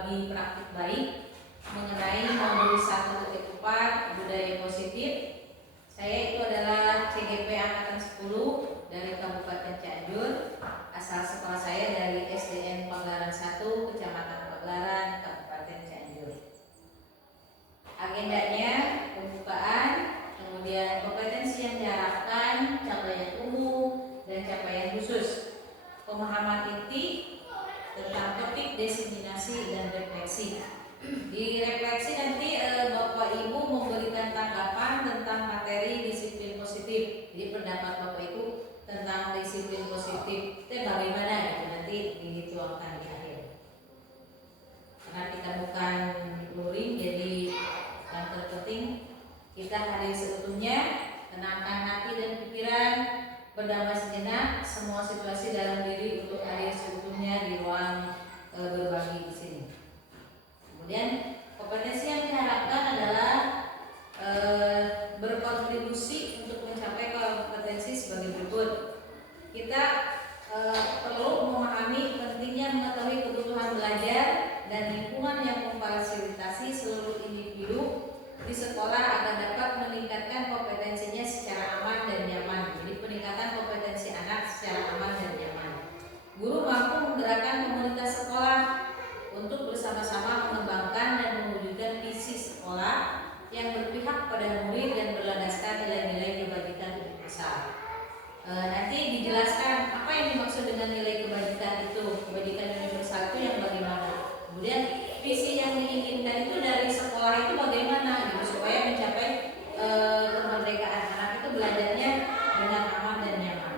berbagi praktik baik mengenai modul 1.4 budaya positif. Saya itu adalah CGP angkatan 10 dari Kabupaten Cianjur. Asal sekolah saya dari SDN Pagelaran 1, Kecamatan Pagelaran, Kabupaten Cianjur. Agendanya pembukaan, kemudian kompetensi yang diharapkan, capaian umum dan capaian khusus, pemahaman inti tentang topik diseminasi dan refleksi. Di refleksi nanti Bapak Ibu memberikan tanggapan tentang materi disiplin positif. Jadi pendapat Bapak Ibu tentang disiplin positif itu bagaimana gitu, nanti dituangkan di akhir. Karena kita bukan luring, jadi yang terpenting kita hadir seutuhnya, tenangkan hati dan pikiran, berdamai sejenak, semua situasi dalam diri untuk hadir seutuhnya di ruang berbagi di sini. Kemudian kompetensi yang diharapkan adalah berkontribusi untuk mencapai kompetensi sebagai berikut. Kita perlu memahami pentingnya mengetahui kebutuhan belajar dan lingkungan yang memfasilitasi seluruh individu di sekolah agar dapat meningkatkan kompetensinya secara aman dan nyaman. Jadi peningkatan kompetensi anak secara aman dan nyaman. Guru mampu menggerakkan komunitas sekolah untuk bersama-sama mengembangkan dan mewujudkan visi sekolah yang berpihak pada murid dan berlandaskan nilai-nilai kebajikan universal. Nanti dijelaskan apa yang dimaksud dengan nilai kebajikan itu. Kebajikan universal itu yang bagaimana. Kemudian visi yang diinginkan itu dari sekolah itu bagaimana gitu, supaya mencapai kemerdekaan anak itu belajarnya dengan aman dan nyaman.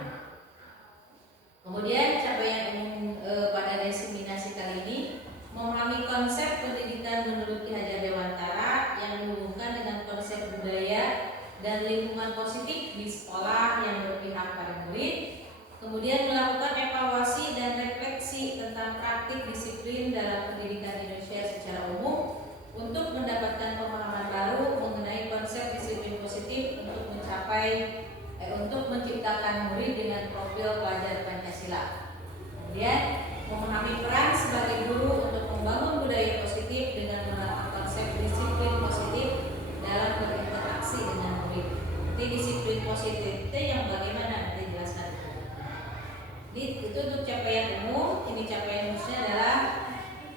Kemudian capaian umum pada diseminasi kali ini memahami konsep pendidikan menurut Ki Hajar Dewantara yang dihubungkan dengan konsep budaya dan lingkungan positif di sekolah yang berpihak pada murid. Kemudian melakukan evaluasi dan refleksi tentang praktik disiplin dalam pendidikan Indonesia secara umum untuk mendapatkan pemahaman baru mengenai konsep disiplin positif untuk menciptakan murid dengan profil pelajar Pancasila. Kemudian memahami peran sebagai guru untuk membangun budaya positif dengan menerapkan konsep disiplin positif dalam berinteraksi dengan murid. Jadi disiplin positif itu yang bagaimana nanti jelaskan. Itu untuk capaian umum. Ini capaian khususnya adalah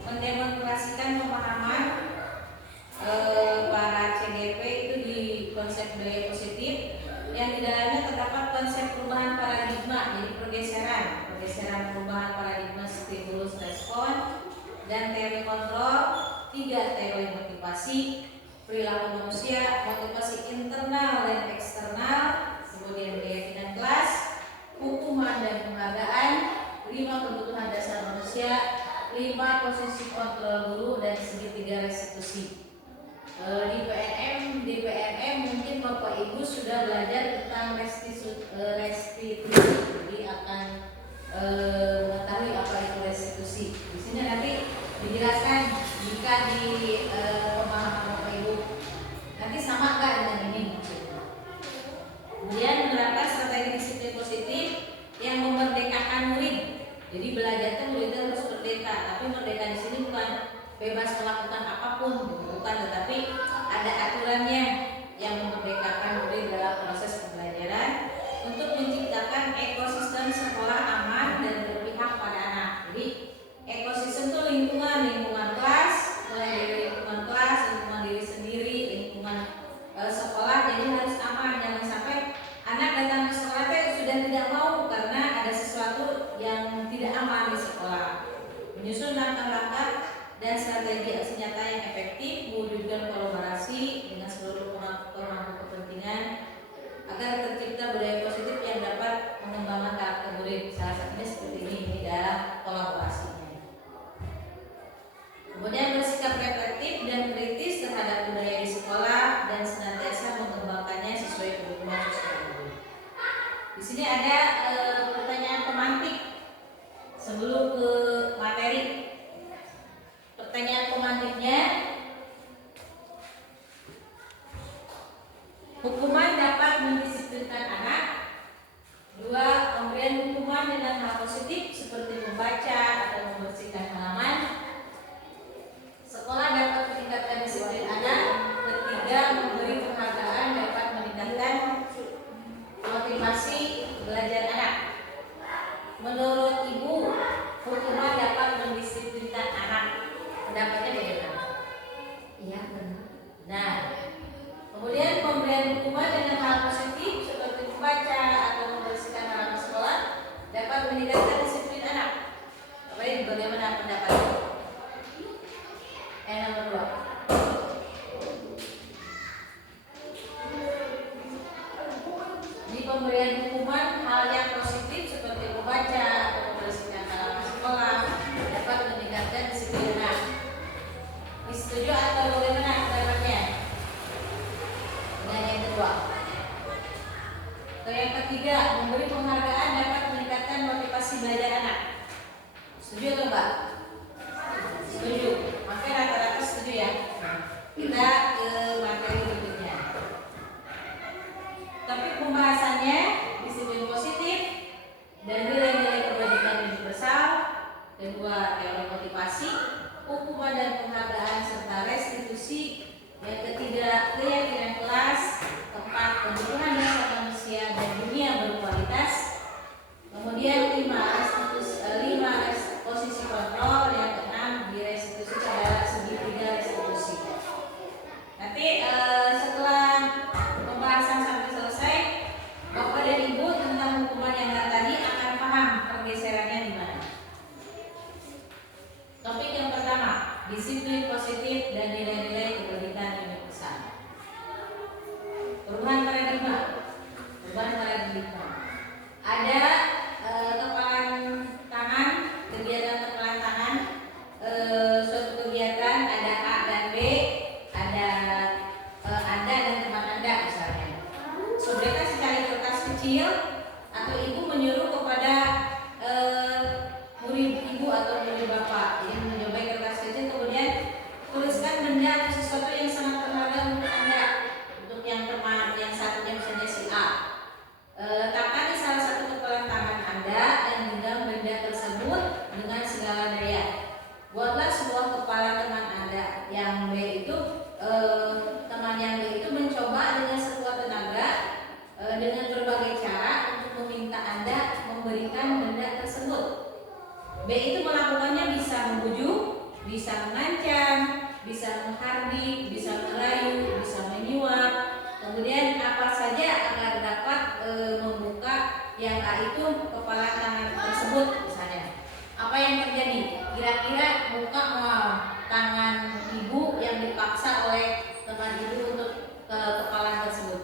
mendemonstrasikan pemahaman para CGP itu di konsep budaya positif yang di dalamnya terdapat konsep perubahan paradigma, jadi pergeseran perubahan paradigma stimulus respon dan teori kontrol, 3 teori motivasi, perilaku manusia, motivasi internal dan eksternal, kemudian keyakinan kelas, hukuman dan penghargaan, 5 kebutuhan dasar manusia, 5 posisi kontrol guru, dan segitiga restitusi. Di PNM mungkin Bapak Ibu sudah belajar tentang restitusi, jadi akan mengetahui apa itu restitusi. Di sini nanti dijelaskan jika di pemahaman Bapak Ibu nanti sama nggak dengan ini. Kemudian menerapkan strategi disiplin positif yang memerdekakan murid. Jadi belajar itu murid harus merdeka, tapi merdeka di sini bukan bebas melakukan apapun, bukan, tetapi ada aturannya yang memerdekakan murid dalam proses pembelajaran untuk menciptakan ekosistem sekolah aman dan berpihak pada anak. Jadi ekosistem itu lingkungan kelas, mulai dari lingkungan kelas, lingkungan diri sendiri, lingkungan sekolah, jadi harus aman. Jangan sampai anak datang ke sekolah sudah tidak mau karena ada sesuatu yang tidak aman di sekolah. Menyusun langkah-langkah dan strategi aksi nyata yang efektif, mewujudkan kolaborasi dengan seluruh pemangku kepentingan agar tercipta budaya positif yang dapat mengembangkan karakter murid. Salah satunya seperti ini dalam kolaborasinya. Kemudian bersikap reflektif dan kritis terhadap budaya di sekolah dan senantiasa mengembangkannya sesuai kebutuhan sosial murid. Di sini ada pertanyaan pemantik sebelum ke materi. Pertanyaan pemantiknya, hukuman dapat mendisiplinkan anak. 2. Pemberian hukuman dengan hal positif seperti membaca atau membersihkan halaman. Nah, kemudian pemberian hukuman dengan hal positif seperti membaca atau membersihkan halaman sekolah dapat meningkatkan disiplin anak. Baik, bagaimana pendapatnya? Nomor 2. Di pemberian hukuman hal yang positif seperti membaca atau membersihkan halaman sekolah dapat meningkatkan disiplin anak. Setuju atau bagaimana pendapatnya? Dengan yang kedua. Atau yang ketiga, memberi penghargaan dapat meningkatkan motivasi belajar anak. Setuju atau enggak? Setuju. Maka rata-rata setuju ya. Kita ke materi berikutnya. Tapi pembahasannya disiplin positif dan nilai-nilai kebajikan universal, kedua teori motivasi, hukuman dan penghargaan serta restitusi, yang ketiga keyakinan kelas, keempat kebutuhan dasar manusia dan dunia berkualitas, kemudian 5 posisi kontrol, yang keenam di restitusi adalah segitiga restitusi. Nanti setelah pembahasan sampai selesai, Bapak dan Ibu tentang hukuman yang tadi akan paham pergeserannya di mana. Topik yang pertama, disiplin positif dan nilai-nilai kebajikan universal. Perubahan paradigma. Ada kepalan tangan, kegiatan kepalan tangan, suatu kegiatan ada A dan B, ada Anda dan teman Anda misalnya. Saudara secari kertas kecil atau ibu menyuruh kepada murid ibu atau murid bapak yang mencoba kertas kecil, kemudian tuliskan benda atau sesuatu yang sangat berharga untuk Anda, untuk yang teman yang satunya misalnya si A. Letakkan di salah satu kepalan tangan Anda dan genggam benda tersebut dengan segala daya. Buatlah sebuah kepala teman Anda yang B itu, teman yang B itu mencoba dengan sekuat tenaga dengan berbagai cara untuk meminta Anda memberikan benda tersebut. B itu melakukannya bisa membujuk, bisa mengancam, bisa menghardik, bisa merayu, bisa menyuap. Kemudian apa saja agar dapat membuka yang A itu kepala tangan tersebut misalnya. Apa yang terjadi? Kira-kira buka tangan ibu yang dipaksa oleh teman ibu untuk ke kepala tersebut.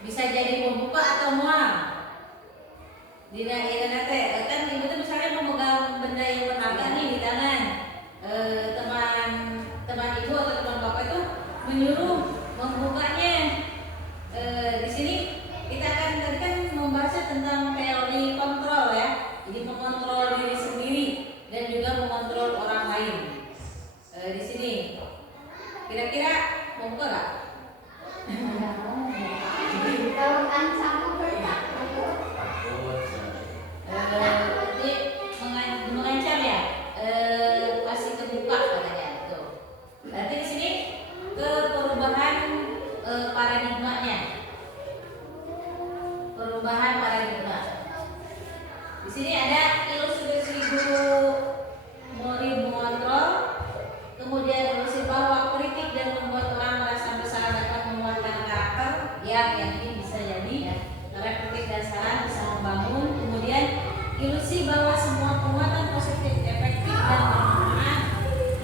Bisa jadi membuka atau mual. Kan ibu itu misalnya memegang benda yang berharga nih di tangan. Teman ibu atau teman bapak itu menyuruh membukanya. Di sini kita akan tadi kan membahas tentang teori kontrol ya. Jadi mengontrol diri sendiri dan juga mengontrol orang lain. Di sini kira-kira mau buka nggak? Kalau sama Jadi mengancam ya, pasti kebuka katanya tuh. Berarti di sini ke perubahan paradigmanya, perubahan paradigma. Di sini ada ilustrasi guru murid mengontrol, kemudian ilustrasi bahwa kritik dan membuat orang merasa bersalah dapat menguatkan karakter, yang ini bisa jadi ya. Kritik dan saran bisa membangun. Kemudian ilusi bahwa semua penguatan positif efektif dan bermanfaat.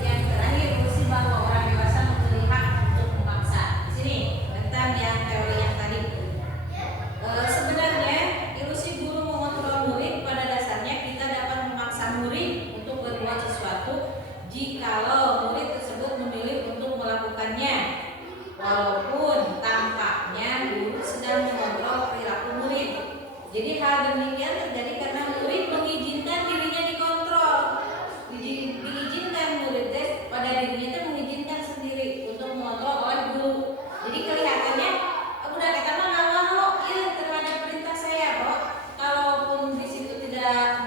Yang terakhir ilusi bahwa orang dewasa memiliki hak untuk memaksa. Di sini tentang yang teori yang tadi. Sebenarnya ilusi guru mengontrol murid pada dasarnya kita dapat memaksa murid untuk berbuat sesuatu jikalau murid tersebut memilih untuk melakukannya, walaupun tampaknya guru sedang mengontrol perilaku murid. Jadi hal demikian terjadi karena murid mengizinkan dirinya dikontrol, diizinkan murid pada dirinya itu mengizinkan sendiri untuk mengontrol oleh guru. Jadi kelihatannya udah kita mah nggak mau terhadap perintah saya kok. Kalaupun di situ tidak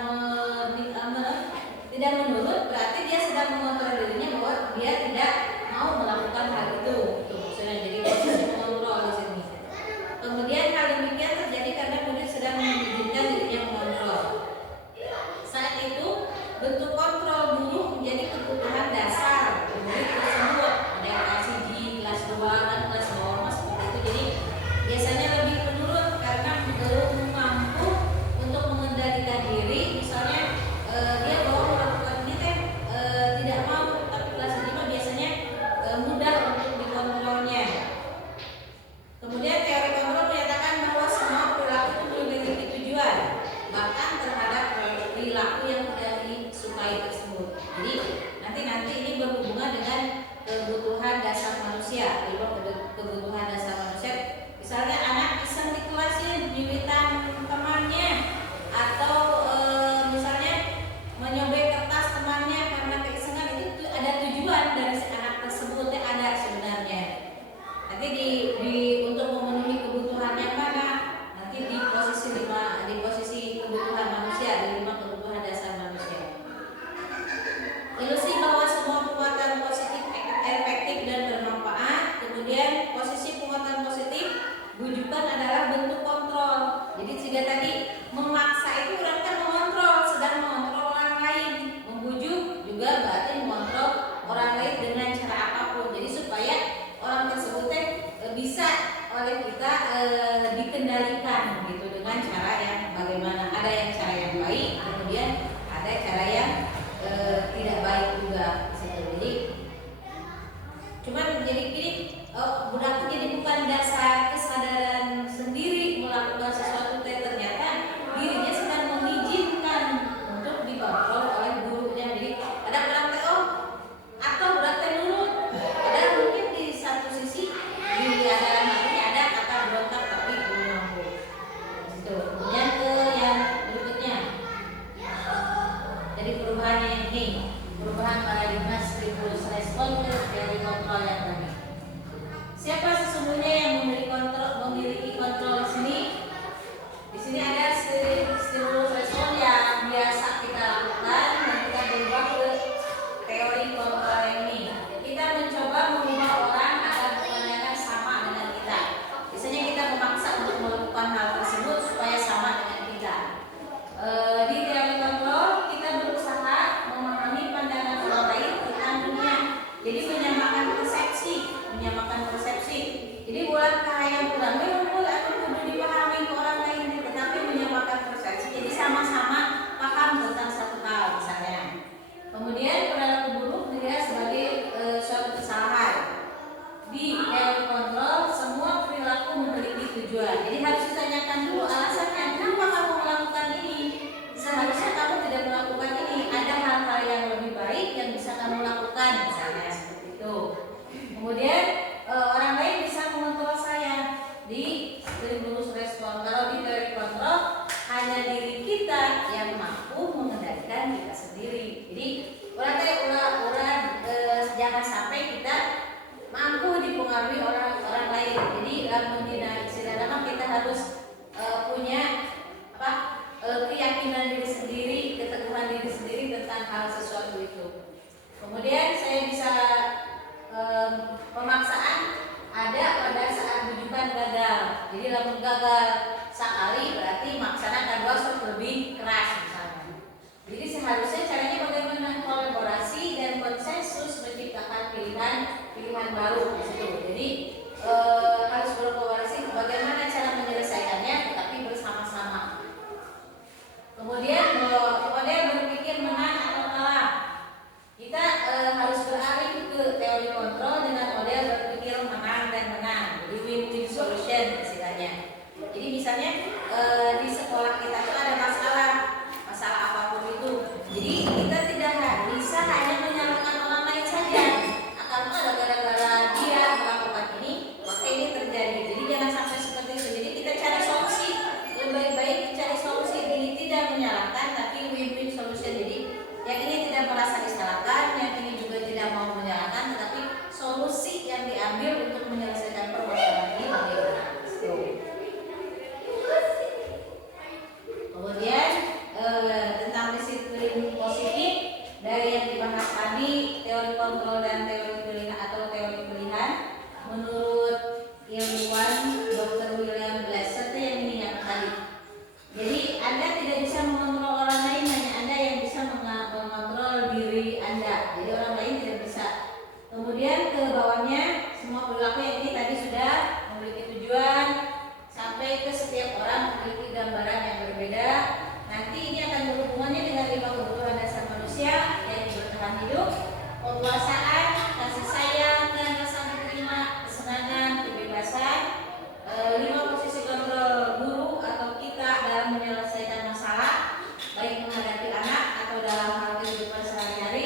menurut, berarti dia sedang mengontrol dirinya tiga tadi, memaksa itu orang kan mengontrol, sedang mengontrol orang lain, membujuk juga berarti mengontrol orang lain dengan cara apapun. Jadi supaya orang tersebut bisa oleh kita dikendalikan gitu dengan cara yang bagaimana. Ada yang cara yang baik, kemudian ada cara yang tidak baik juga. Jadi cuman jadi gini, budak itu jadi bukan dasar kesadaran sendiri melakukan sesuatu, ternyata dirinya sedang mengizinkan untuk dikontrol oleh gurunya. Jadi ada budak atau budak nurut, ada mungkin di satu sisi di dalam hatinya ada kata berontak tapi belum mampu. Itu. Kemudian ke yang berikutnya. Jadi perubahannya ini, perubahan paradigma stimulus respon ke teori kontrol yang tadi. Siapa sesungguhnya yang memiliki kontrol di sini? Di sini ada stimulus respon yang biasa kita lakukan dan kita berubah ke teori kontrol ini. Kita mencoba mengubah orang agar kebanyakan sama dengan kita. Biasanya kita memaksa untuk melakukan hal tersebut supaya sama dengan kita. Di teori kontrol kita berusaha memahami pandangan orang lain tentang dunia. Jadi menyamakan persepsi. Jadi bukan kahayang kurang memang atau kudu dipahami ke orang lain, tetapi menyamakan persepsi. Jadi sama-sama paham tentang satu hal misalnya. Kemudian perilaku buruk dilihat sebagai suatu kesalahan. Di teori kontrol semua perilaku memiliki tujuan. Jadi harus ditanyakan dulu alasannya kenapa kamu melakukan ini. Seharusnya kamu tidak melakukan ini. Ada hal-hal yang lebih baik yang bisa kamu lakukan misalnya seperti itu. Kemudian orang lain bisa mengontrol saya di stimulus respon. Kalau di teori kontrol hanya diri kita yang mampu mengendalikan kita sendiri. Jadi orang jangan sampai kita mampu dipengaruhi orang lain. Jadi dalam kita harus punya keyakinan diri sendiri, keteguhan diri sendiri tentang hal sesuatu itu. Kemudian saya bisa pemaksaan ada pada saat bujukan gagal. Jadi lamun gagal sekali berarti maksana kedua harus lebih keras misalnya. Jadi seharusnya caranya bagaimana kolaborasi dan konsensus menciptakan pilihan baru di situ. Jadi harus berkolaborasi bagaimana cara menyelesaikannya tetapi bersama-sama. Kemudian berpikir menang atau kalah. Kita harus beralih ke teori kontrol dengan model berpikir menang dan menang. Jadi win-win solution istilahnya. Jadi misalnya di sekolah kita tuh ada masalah apapun itu. Jadi kita tidak bisa hanya menyalahkan orang lain saja. Karena ada gara-gara dia melakukan ini, maka ini terjadi. Jadi jangan sampai seperti itu. Jadi kita cari solusi. Lebih baik cari solusi. Ini tidak menyalahkan tapi win-win solution. Jadi yang ini tidak merasa disalahkan, yang ini juga tidak mau menyalahkan, tetapi solusi yang diambil untuk menyelesaikan permasalahan ini bagaimana. Kemudian tentang disiplin positif dari yang dibahas tadi, teori kontrol dan teori pilihan atau teori pilihan, menurut ilmuwan Dr. William Glasser yang ini yang tadi. Jadi Anda tidak bisa mengontrol orang lain, hanya Anda yang bisa mengontrol diri Anda. Jadi orang lain tidak bisa. Kemudian ke bawahnya semua perilaku yang ini tadi sudah memiliki tujuan sampai ke setiap orang memiliki gambaran yang berbeda. Nanti ini akan berhubungannya dengan 5 kebutuhan dasar manusia yaitu bertahan hidup, kekuasaan, kasih sayang, dan rasa diterima, kesenangan, kebebasan. 5 posisi kontrol guru atau kita dalam menyelesaikan masalah, baik menghadapi anak atau dalam hal kehidupan sehari-hari.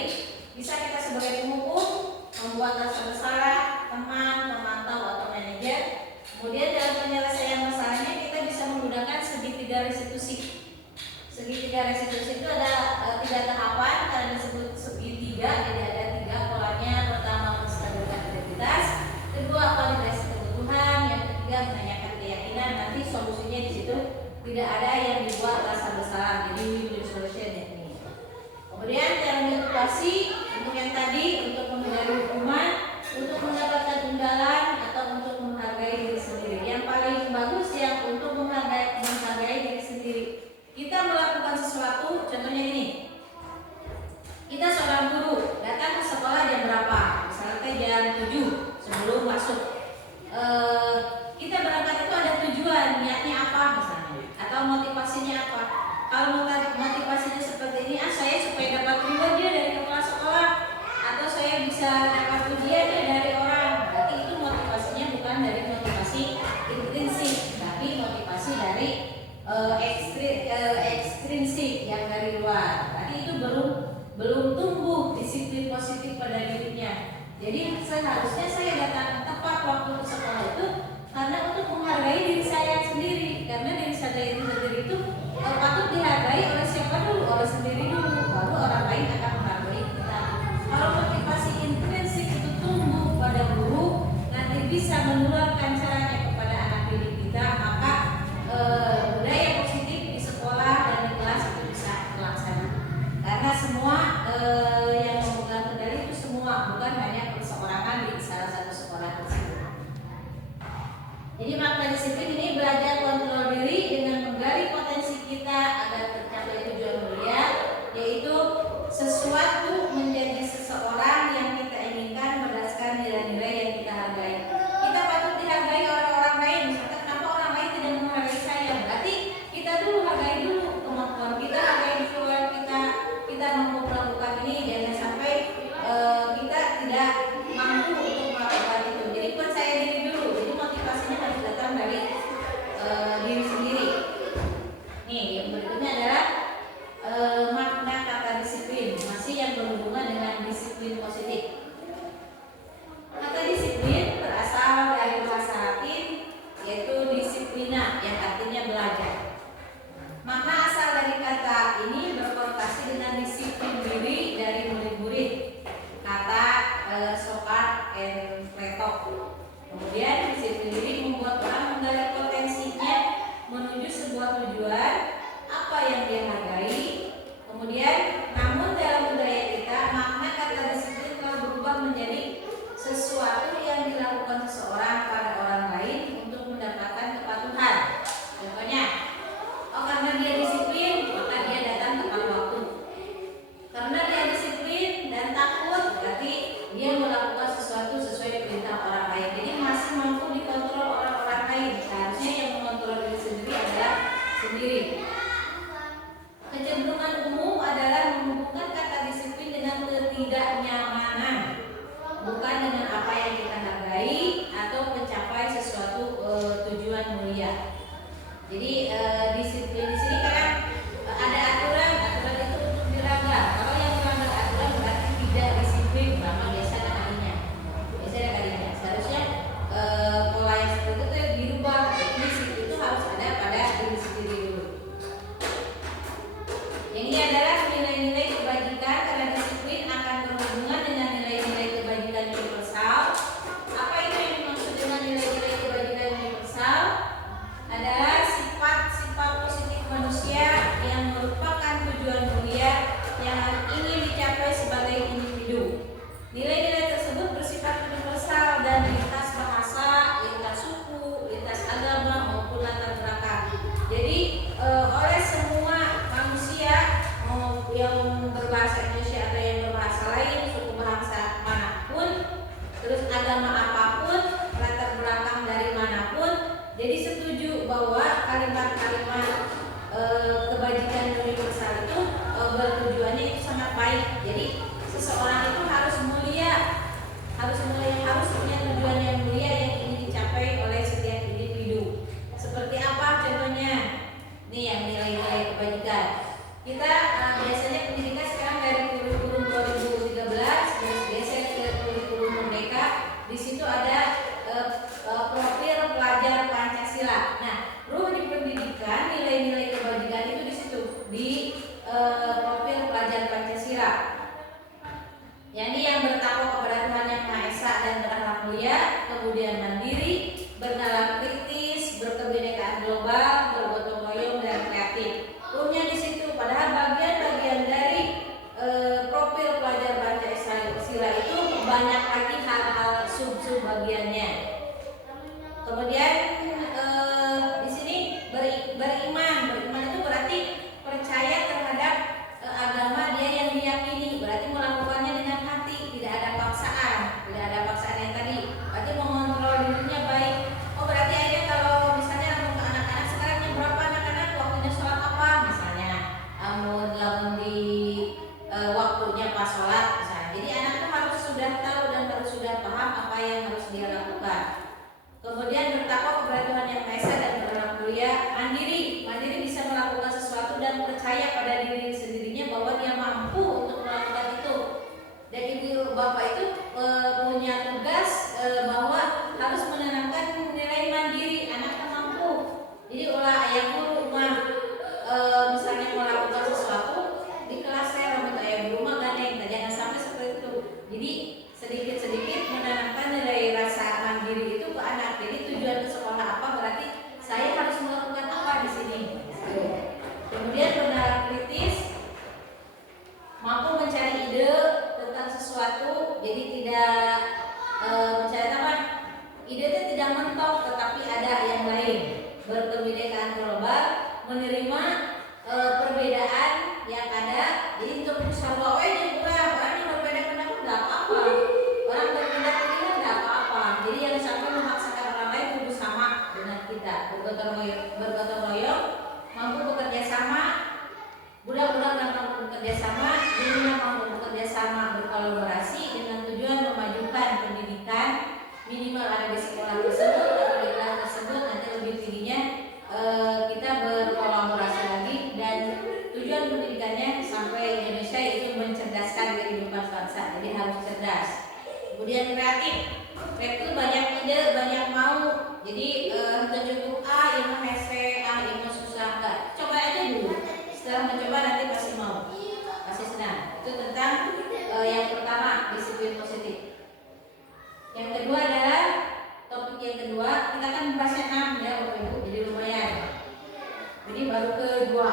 Bisa kita sebagai pemukul, membuat rasa bersalah, teman, pemantau atau manajer. Kemudian dalam penyelesaian masalahnya kita bisa menggunakan segitiga restitusi. Segitiga restitusi itu ada 3 tahapan karena disebut segitiga, jadi ada 3 polanya. Pertama menstabilkan identitas, kedua validasi kebutuhan, yang ketiga menanyakan keyakinan. Nanti solusinya di situ tidak ada yang dibuat rasa bersalah, jadi win-win solution ya ini. Kemudian cara motivasi untuk yang tadi, untuk menghindari hukuman, untuk mendapatkan imbalan atau untuk menghargai diri sendiri. Yang paling bagus yang untuk menghargai diri seharusnya saya datang tepat waktu ke sekolah itu karena untuk menghargai diri saya sendiri, karena diri saya itu sendiri itu patut dihargai oleh siapa dulu, oleh sendiri dulu, baru orang lain akan menghargai kita. Kalau motivasi intrinsik itu tumbuh pada guru, nanti bisa menularkan caranya kepada anak didik kita, maka budaya positif di sekolah dan di kelas itu bisa terlaksana. Karena semua yang memegang kendali itu semua, bukan hanya perseorangan di salah satu sekolah tersebut. Jadi makna disiplin ini belajar kontrol diri dengan menggali potensi kita agar tercapai tujuan mulia, yaitu sesuatu menjadi seseorang yang kita inginkan berdasarkan nilai-nilai yang kita hargai. Kita patut dihargai oleh orang lain. Misalkan kenapa orang lain tidak menghargai saya? Berarti kita dulu hargai dulu kemampuan kita, hargai dulu kita mampu melakukan ini. Jangan sampai kita tidak mampu untuk melakukan itu. Jadi percaya diri dulu. Jadi motivasinya harus datang dari diri sendiri. Nih, yang berikutnya adalah makna kata disiplin, masih yang berhubungan dengan disiplin positif. Kata disiplin berasal dari bahasa Latin, yaitu disiplina, yang artinya belajar. Makna asal dari kata ini berkonotasi dengan disiplin diri dari murid-murid, kata Socrates and Plato. Kemudian disiplin diri membuat orang menggali potensinya menuju sebuah tujuan, apa yang dia hargai. Kemudian, namun dalam budaya kita, makna kata disiplin telah berubah menjadi sesuatu yang dilakukan seseorang pada orang lain untuk mendapatkan kepatuhan. Contohnya, karena dia disiplin, maka dia datang tepat waktu. Karena dia disiplin dan takut, berarti dia melakukan sesuatu sesuai perintah orang lain. Jadi masih mampu dikontrol orang lain. Seharusnya yang mengontrol diri sendiri adalah sendiri. Kecenderungan umum adalah menghubungkan kata disiplin dengan ketidaknyamanan, bukan dengan apa yang kita hargai atau mencapai sesuatu tujuan mulia. Jadi disiplin di sini kan ada aturan itu untuk dilanggar. Kalau yang melanggar aturan berarti tidak disiplin, sama biasa ada kalinya. Seharusnya pola yang seperti itu dirubah. Disiplin itu harus ada pada diri sendiri dulu. Yang ini adalah nilai-nilai kebajikan, karena disiplin akan berhubungan dengan nilai-nilai kebajikan universal. Apa itu yang dimaksud dengan nilai-nilai kebajikan universal? Adalah sifat-sifat positif manusia yang merupakan tujuan mulia yang ingin dicapai sebagai individu. Nilai-nilai tersebut bersifat universal dan lintas bahasa, lintas suku, lintas agama maupun latar belakang. Jadi oleh semua manusia yang berbahasa Indonesia atau yang berbahasa lain, suku bahasa manapun, terus agama apapun, latar belakang dari manapun, jadi setuju bahwa kalimat-kalimat kebajikan universal itu bertujuannya itu sangat baik. Jadi seseorang itu harus punya tujuan yang mulia yang ingin dicapai oleh setiap individu. Seperti apa contohnya? Ini yang nilai-nilai kebajikan. Kita biasanya pendidikan sekarang dari kurikulum 2013 terus geser ke kurikulum Merdeka. Di situ ada profil pelajar Pancasila. Nah, ruh di pendidikan, nilai-nilai kebajikan itu di situ di profil pelajar Pancasila. Yani yang bertakwa kepada Tuhan Yang Maha Esa dan berakhlak mulia, kemudian mandiri, bernalar kritis, berkebinekaan global, bergotong royong dan kreatif. Ruhnya di situ. Padahal bagian-bagian dari profil pelajar Pancasila itu banyak lagi hal-hal sub-sub bagiannya. Kemudian di sini beriman itu berarti percaya terhadap agama dia yang diyakini, berarti melakukannya dengan hati, tidak ada paksaan yang tadi. Berarti mengontrol dirinya baik. Oh berarti aja kalau misalnya untuk anak-anak sekarang yang berapa anak-anak waktunya sholat apa misalnya, lamun di waktunya pas sholat misalnya. Jadi anak itu harus sudah tahu dan harus sudah paham apa yang harus dia lakukan. Kemudian bertakwa kepada Tuhan Yang Maha Esa dan berakhlak mulia, mandiri bisa melakukan sesuatu dan percaya pada diri sendirinya bahwa dia mampu untuk melakukan itu. Dan ibu bapak itu punya tugas jadi tidak mencari apa? Ide itu tidak mentok, tetapi ada yang lain. Berkebinekaan global, menerima perbedaan yang ada. Jadi untuk sarwa yang orang yang berbeda pendapat nggak apa-apa, orang berbeda pilihan nggak apa-apa. Jadi yang sampai memaksakan orang lain untuk sama dengan kita, bergotong royong, mampu bekerja sama, budak-budak yang mampu bekerja sama, dunia mampu bekerja sama, berkolaborasi dengan tujuan memajukan pendidikan minimal ada di sekolah tersebut atau di kelas tersebut. Nanti lebih tingginya kita berkolaborasi lagi dan tujuan pendidikannya sampai Indonesia itu mencerdaskan kehidupan bangsa. Jadi harus cerdas. Kemudian kreatif itu banyak ide, banyak mau. Jadi cukup ilmu hese, ilmu susah enggak. Coba aja dulu. Setelah mencoba nanti pasti mau, pasti senang. Itu tentang yang pertama, disiplin positif. Yang kedua adalah topik yang kedua, kita kan bahasnya 6 ya Bapak Ibu, jadi lumayan. Jadi baru kedua.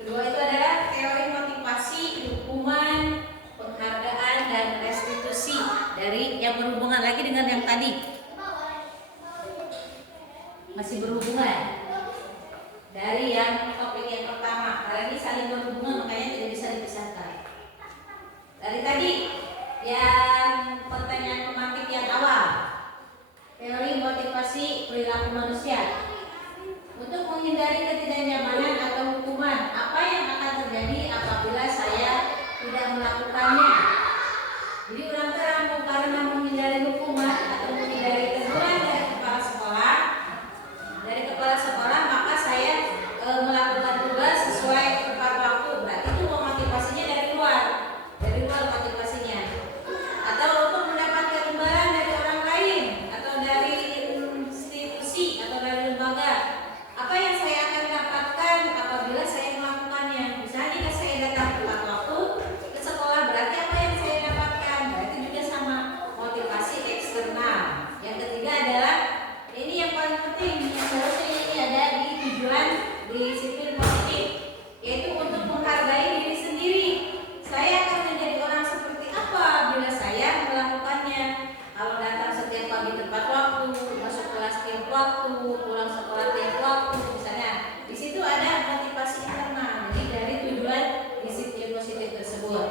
Kedua itu adalah teori motivasi, hukuman, penghargaan dan restitusi, dari yang berhubungan lagi dengan yang tadi. Masih berhubungan dari yang topik yang pertama, karena ini saling berhubungan makanya tidak bisa dipisahkan. Dari tadi yang pertanyaan pematik yang awal, teori motivasi perilaku manusia. Untuk menghindari ketidaknyamanan atau hukuman, apa yang akan terjadi apabila saya tidak melakukannya? Jadi orang terang karena menghindari hukuman atau menghindari teguran dari kepala sekolah, maka saya melakukan tugas sesuai tepat waktu. Berarti itu motivasinya dari luar motivasinya. Atau untuk mendapatkan imbalan dari orang lain atau dari institusi atau dari lembaga. Apa yang saya akan dapatkan apabila saya melakukannya? Misalnya jika saya datang tepat waktu ke sekolah, berarti apa yang saya dapatkan? Berarti juga sama, motivasi eksternal. Yang ketiga adalah ini yang paling penting, yang seharusnya ini ada di tujuan disiplin positif, yaitu untuk menghargai diri sendiri. Saya akan menjadi orang seperti apa bila saya melakukannya? Kalau datang setiap pagi tepat waktu, masuk kelas tiap waktu, pulang sekolah tiap waktu, misalnya, di situ ada motivasi internal. Jadi dari tujuan disiplin positif tersebut.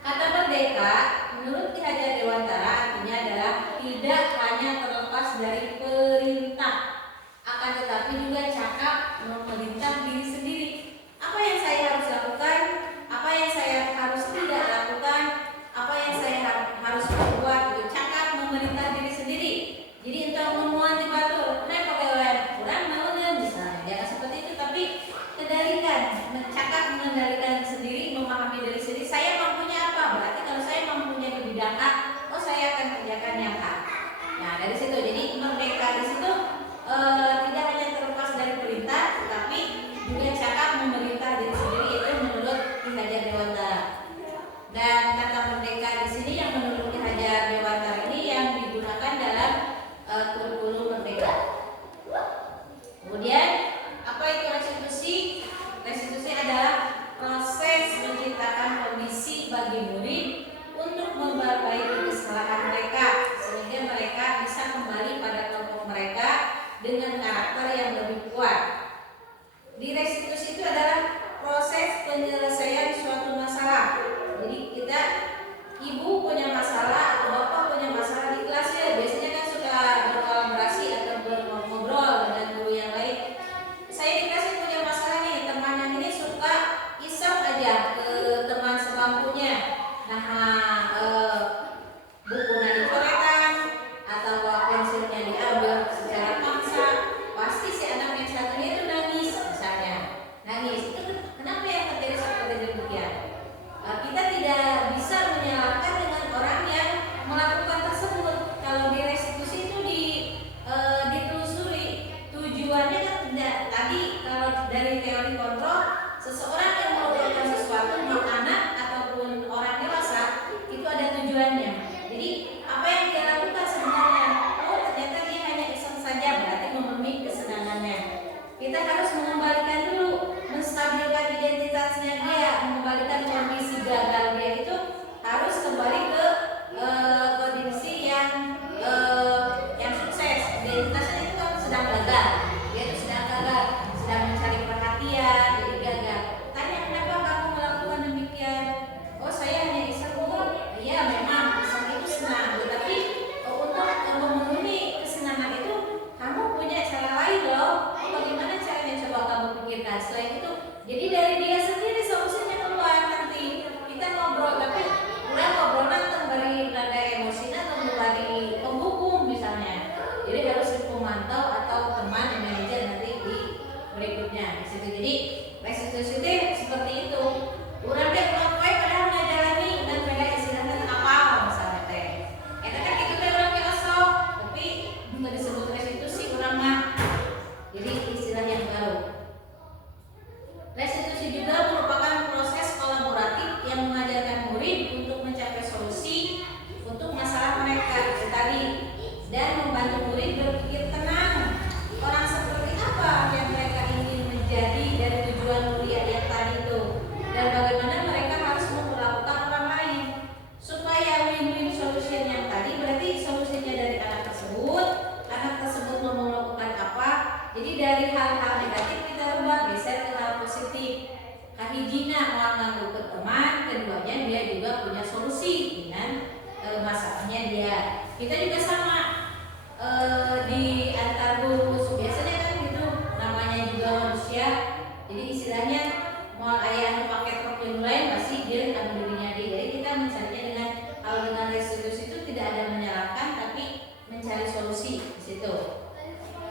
Kata merdeka, menurut Ki Hajar Dewantara, artinya adalah tidak hanya terlepas dari perintah, akan tetapi juga cakap memerintah diri sendiri. Apa yang saya harus lakukan? Apa yang saya harus tidak lakukan? Apa yang saya harus perbuat? Itu cakap memerintah diri sendiri. Jadi untuk memuat di batur, naik pakai kurang naon misalnya, jangan seperti itu, tapi kendalikan, cakap mengendalikan sendiri, memahami diri sendiri. Saya mampunya apa? Berarti kalau saya mampunya di bidang A, saya akan kerjakan yang A. Nah dari situ, jadi merdeka di situ tidak hanya terlepas dari perintah, tetapi juga cakap memerintah diri sendiri. Itu menurut Ki Hajar Dewantara. Dan kata merdeka di sini yang menurut Ki Hajar Dewantara ini yang digunakan dalam kurikulum merdeka. Kemudian apa itu restitusi? Restitusi adalah proses menciptakan kondisi bagi murid untuk memperbaiki kesalahan mereka sehingga mereka bisa kembali pada kelompok mereka dengan karakter yang lebih kuat. Di restitusi itu adalah proses penyelesaian suatu masalah. Jadi kita, ibu punya masalah atau bapak punya masalah di kelasnya, biasanya kan suka berkolaborasi atau ngobrol dengan guru yang lain. Saya dikasih punya masalah nih, teman yang ini suka iseng aja ke teman sebangkunya. Nah, buku dicoretan atau hijina mau nganggo ke teman, keduanya dia juga punya solusi dengan masalahnya dia. Kita juga sama di antar guru biasanya kan gitu, namanya juga manusia. Jadi istilahnya mau ayah pakai rok yang lain pasti dia akan dirinya dia. Jadi kita mencarinya dengan restitusi itu tidak ada menyalahkan tapi mencari solusi di situ.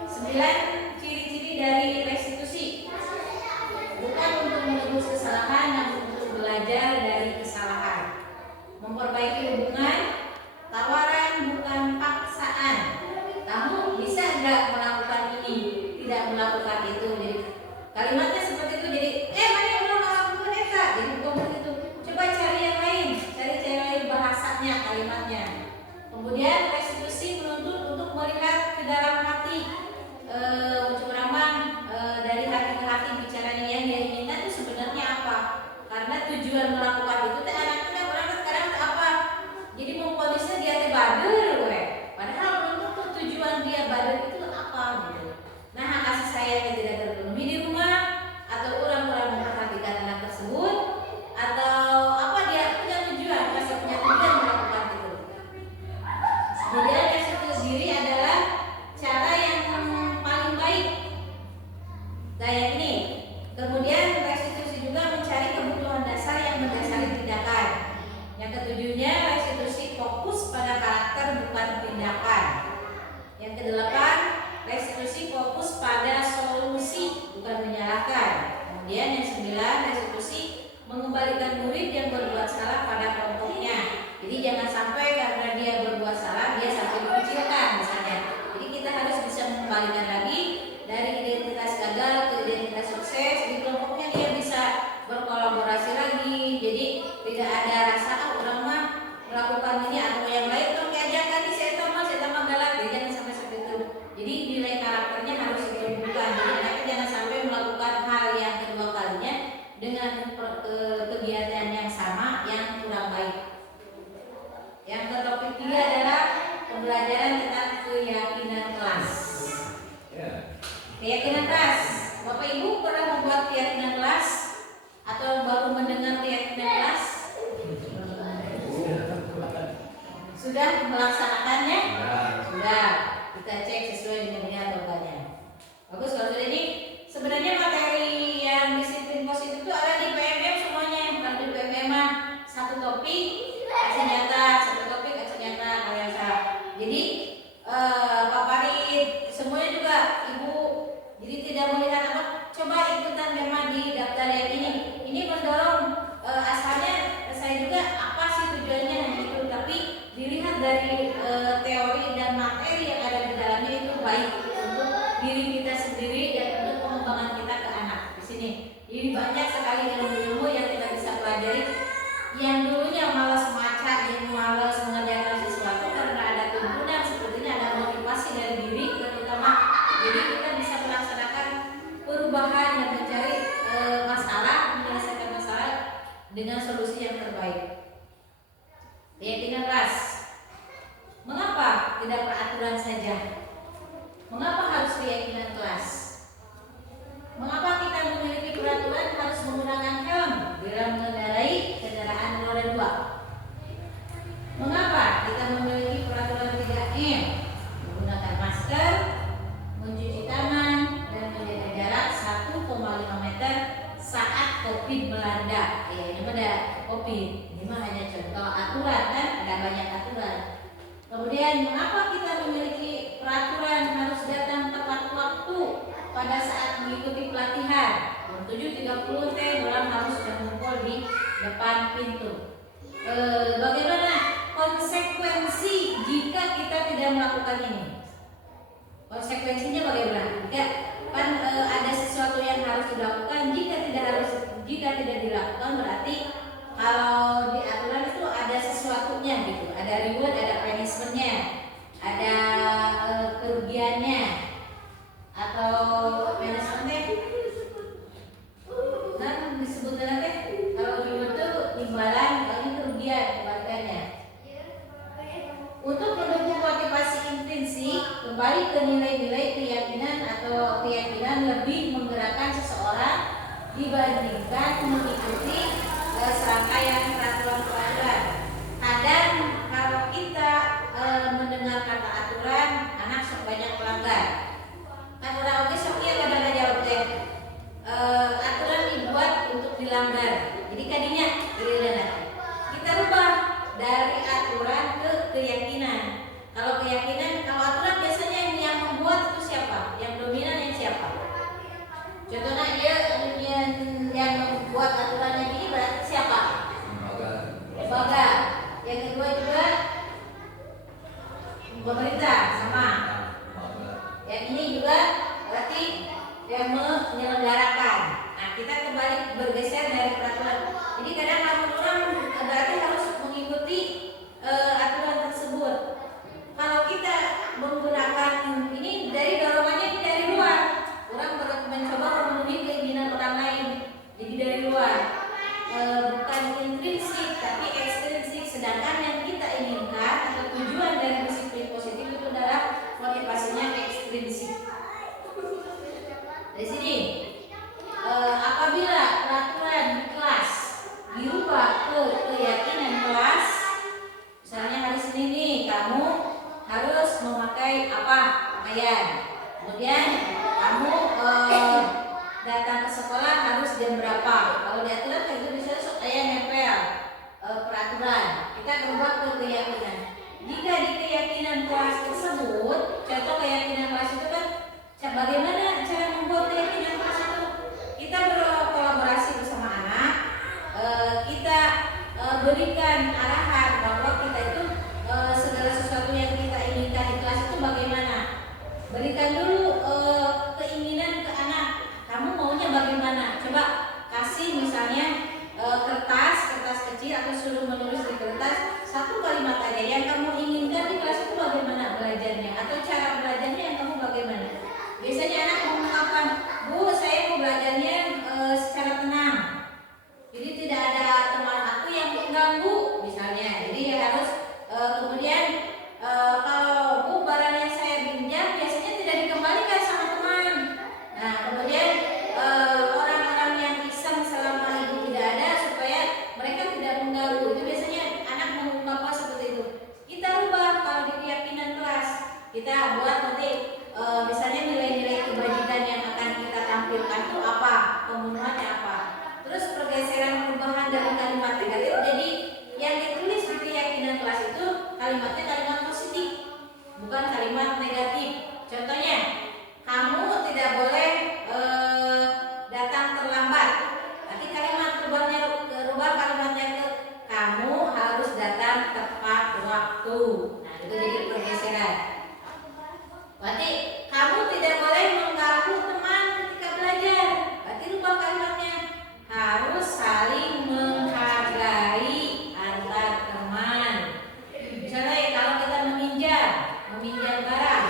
9 ciri-ciri dari restitusi. Bukan untuk menebus kesalahan, namun untuk belajar dari kesalahan. Memperbaiki hubungan, tawaran bukan paksaan. Kamu bisa nggak melakukan ini, tidak melakukan itu. Jadi kalimatnya seperti itu. Jadi mana udah melakukan eta. Jadi bukan begitu. Coba cari yang lain, cari bahasanya, kalimatnya. Kemudian restitusi menuntut untuk melihat ke dalam hati. Dari hati ke hati bicaranya yang dia inginkan itu sebenarnya apa? Karena tujuan melakukan itu teh anaknya berangkat sekarang apa? Jadi memponisnya dia teh bader we. Padahal belum tentu tujuan dia bader itu apa gitu. Nah, kasih sayangnya tidak terpenuhi di rumah atau kurang memperhatikan anak tersebut atau apa dia punya tujuan, masih punya tujuan melakukan itu. Kemudian restitusi diri adalah cara yang paling baik. Kayak ini. Kemudian restitusi juga mencari kebutuhan dasar yang mendasari tindakan. Yang ketujuhnya restitusi fokus pada karakter bukan tindakan. Yang kedelapan restitusi fokus pada solusi bukan menyalahkan. Kemudian yang 9 restitusi mengembalikan murid yang berbuat salah pada kelompoknya. Jadi jangan sampai karena dia berbuat salah dia sampai dikucilkan misalnya. Jadi kita harus bisa mengembalikan lagi dari identitas gagal ke identitas sukses. Di kelompoknya dia bisa berkolaborasi lagi. Jadi tidak ada rasa orang mah melakukan ini atau yang lain tuh diajarkan nih saya tambah galak. Jadi jangan sampai seperti itu. Jadi nilai karakternya harus ditumbuhkan. Jadi mereka jangan sampai melakukan hal yang kedua kalinya dengan kegiatan yang sama yang kurang baik. Yang ke topik 3 adalah pembelajaran tentang keyakinan kelas. Keyakinan kelas. Bapak Ibu pernah membuat keyakinan kelas atau baru mendengar keyakinan kelas? Sudah melaksanakannya? Sudah. Kita cek sesuai dengan niat bapaknya. Bagus kalau sudah ini. Sebenarnya materi yang disiplin positif itu ada di PMM semuanya. Bukan di PMM mah satu topik aksi nyata, satu topik aksi nyata kalian salah. Jadi Pak Farid semuanya juga Ibu. Jadi tidak melihat apa. Coba ikutan memang di daftar yang ini. Ini mendorong asalnya saya juga apa sih tujuannya itu. Tapi dilihat dari teori dan materi yang ada di dalamnya itu baik untuk diri kita sendiri dan untuk pengembangan kita ke anak di sini. Jadi banyak sekali ilmu-ilmu yang kita bisa pelajari. Yang dulunya malas membaca, yang malas mengerjakan sesuatu karena ada tuntunan sepertinya ada motivasi dari diri terutama. Jadi kita bisa melaksanakan perubahan dan mencari masalah, menyelesaikan masalah dengan solusi yang terbaik. Keyakinan kelas. Mengapa tidak peraturan saja? Mengapa harus keyakinan kelas? Mengapa kita memiliki peraturan harus menggunakan helm bila mengendarai kendaraan roda 2? Mengapa kita memiliki peraturan 3M? Menggunakan masker, mencuci tangan, dan menjaga jarak 1,5 meter saat COVID melanda. Ya, ini pada COVID. Ini mah hanya contoh aturan kan, ada banyak aturan. Kemudian mengapa kita memiliki peraturan harus datang tepat waktu pada saat mengikuti pelatihan? Jam 7.30 teh orang harus sudah ngumpul di depan pintu. Bagaimana konsekuensi jika kita tidak melakukan ini? Konsekuensinya bagaimana? Jika kan ada sesuatu yang harus dilakukan, jika tidak dilakukan berarti kalau di aturan itu ada sesuatunya gitu, ada reward, ada punishment-nya, ada kerugiannya atau manajemennya. Kan disebutnya teh kalau reward itu imbalan, kalau kerugian kebalikannya. Untuk mendukung motivasi intrinsik, kembali ke nilai-nilai keyakinan atau keyakinan lebih menggerakkan seseorang dibandingkan mengikuti serangkaian peraturan-peraturan. Kadang kalau kita mendengar kata aturan, anak sok banyak pelanggar. Kan orang oke sok iya pada jawab teh. Aturan dibuat untuk dilanggar. Jadi kadinya kita rubah dari aturan ke keyakinan. Kalau keyakinan, kalau aturan biasanya yang membuat itu siapa? Yang dominan yang siapa? Contohnya yang membuat aturannya ini berarti siapa? Lembaga. Yang kedua juga pemerintah sama. Yang ini juga berarti yang menyelenggarakan. Nah, kita kembali bergeser dari peraturan. Jadi kadang orang berarti harus mengikuti aturan tersebut. Kalau kita menggunakan ini dari dorongannya ini dari luar, orang mencoba memenuhi keinginan orang lain. Jadi dari luar, bukan intrinsik tapi ekstrinsik. Sedangkan yang kita inginkan atau tujuan dari disiplin positif itu adalah motivasinya ekstrinsik. Dari sini, apabila peraturan di kelas dirubah ke keyakinan kelas, misalnya hari Senin nih kamu harus memakai apa pakaian, kemudian kamu datang ke sekolah harus jam berapa. Kalau di aturan kayak gitu bisa saya nempel peraturan. Kita berubah ke keyakinan. Jika di keyakinan kelas tersebut, contoh keyakinan kelas itu kan bagaimana cara membuat keyakinan kelas itu? Kita berkolaborasi bersama anak, kita berikan arahan bahwa kita itu segala sesuatu yang kita inginkan di kelas itu bagaimana. Berikan dulu keinginan ke anak. Kamu maunya bagaimana? Coba kasih misalnya kertas kecil atau suruh menulis di kertas satu kalimat aja yang kamu inginkan di kelas itu bagaimana belajarnya atau cara belajarnya yang kamu bagaimana. Biasanya anak mengungkapkan, Bu, saya mau belajarnya secara tenang. Jadi tidak ada teman aku yang mengganggu misalnya. Jadi harus kemudian kalau Bu barang yang saya pinjam biasanya tidak dikembalikan sama teman. Nah kemudian orang-orang yang iseng selama ibu tidak ada supaya mereka tidak mengganggu. Itu biasanya anak mengungkapkan seperti itu. Kita rubah kalau di keyakinan kelas. Kita buat nanti misalnya nilai-nilai kebajikan yang akan kita tampilkan itu apa, pembunuhannya apa. Terus pergeseran perubahan dari kalimat negatif. Jadi yang ditulis di keyakinan kelas itu kalimatnya kalimat positif, bukan kalimat negatif. Contohnya, kamu tidak boleh datang terlambat. Nanti kalimat rubah kalimatnya ke kamu harus datang tepat waktu. Nah itu jadi pergeseran. Berarti kamu tidak boleh mengganggu teman ketika belajar. Berarti rubah kalimatnya harus saling menghargai antar teman. Misalnya kalau kita meminjam barang,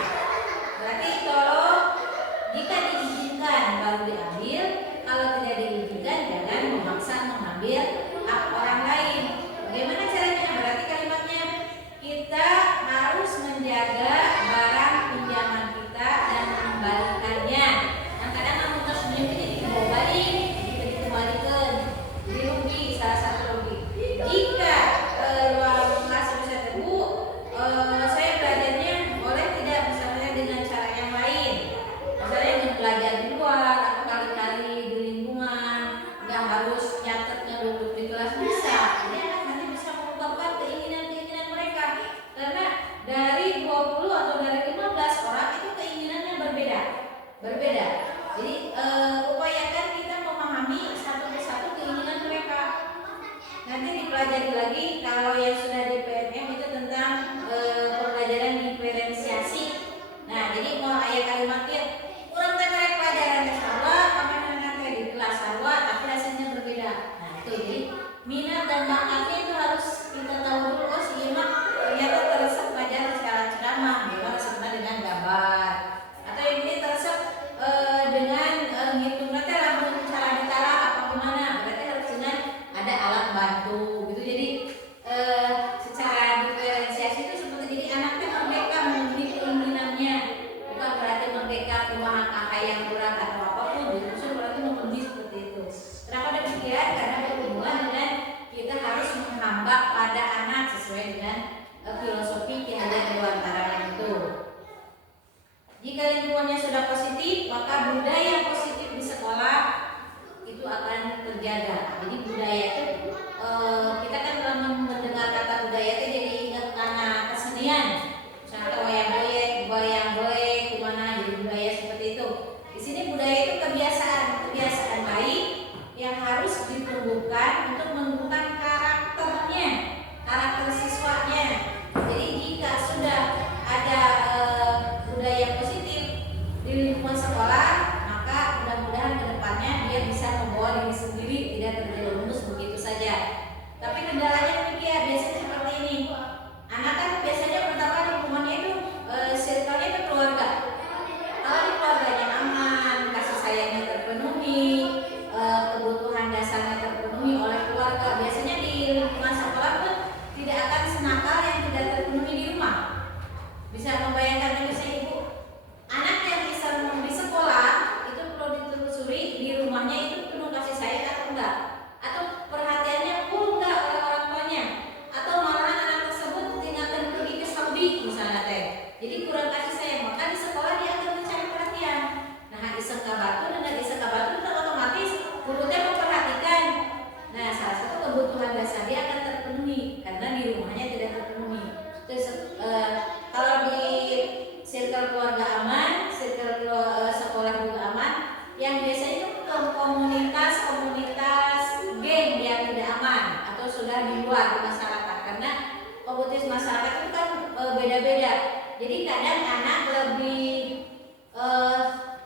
masyarakat itu kan beda-beda. Jadi kadang anak lebih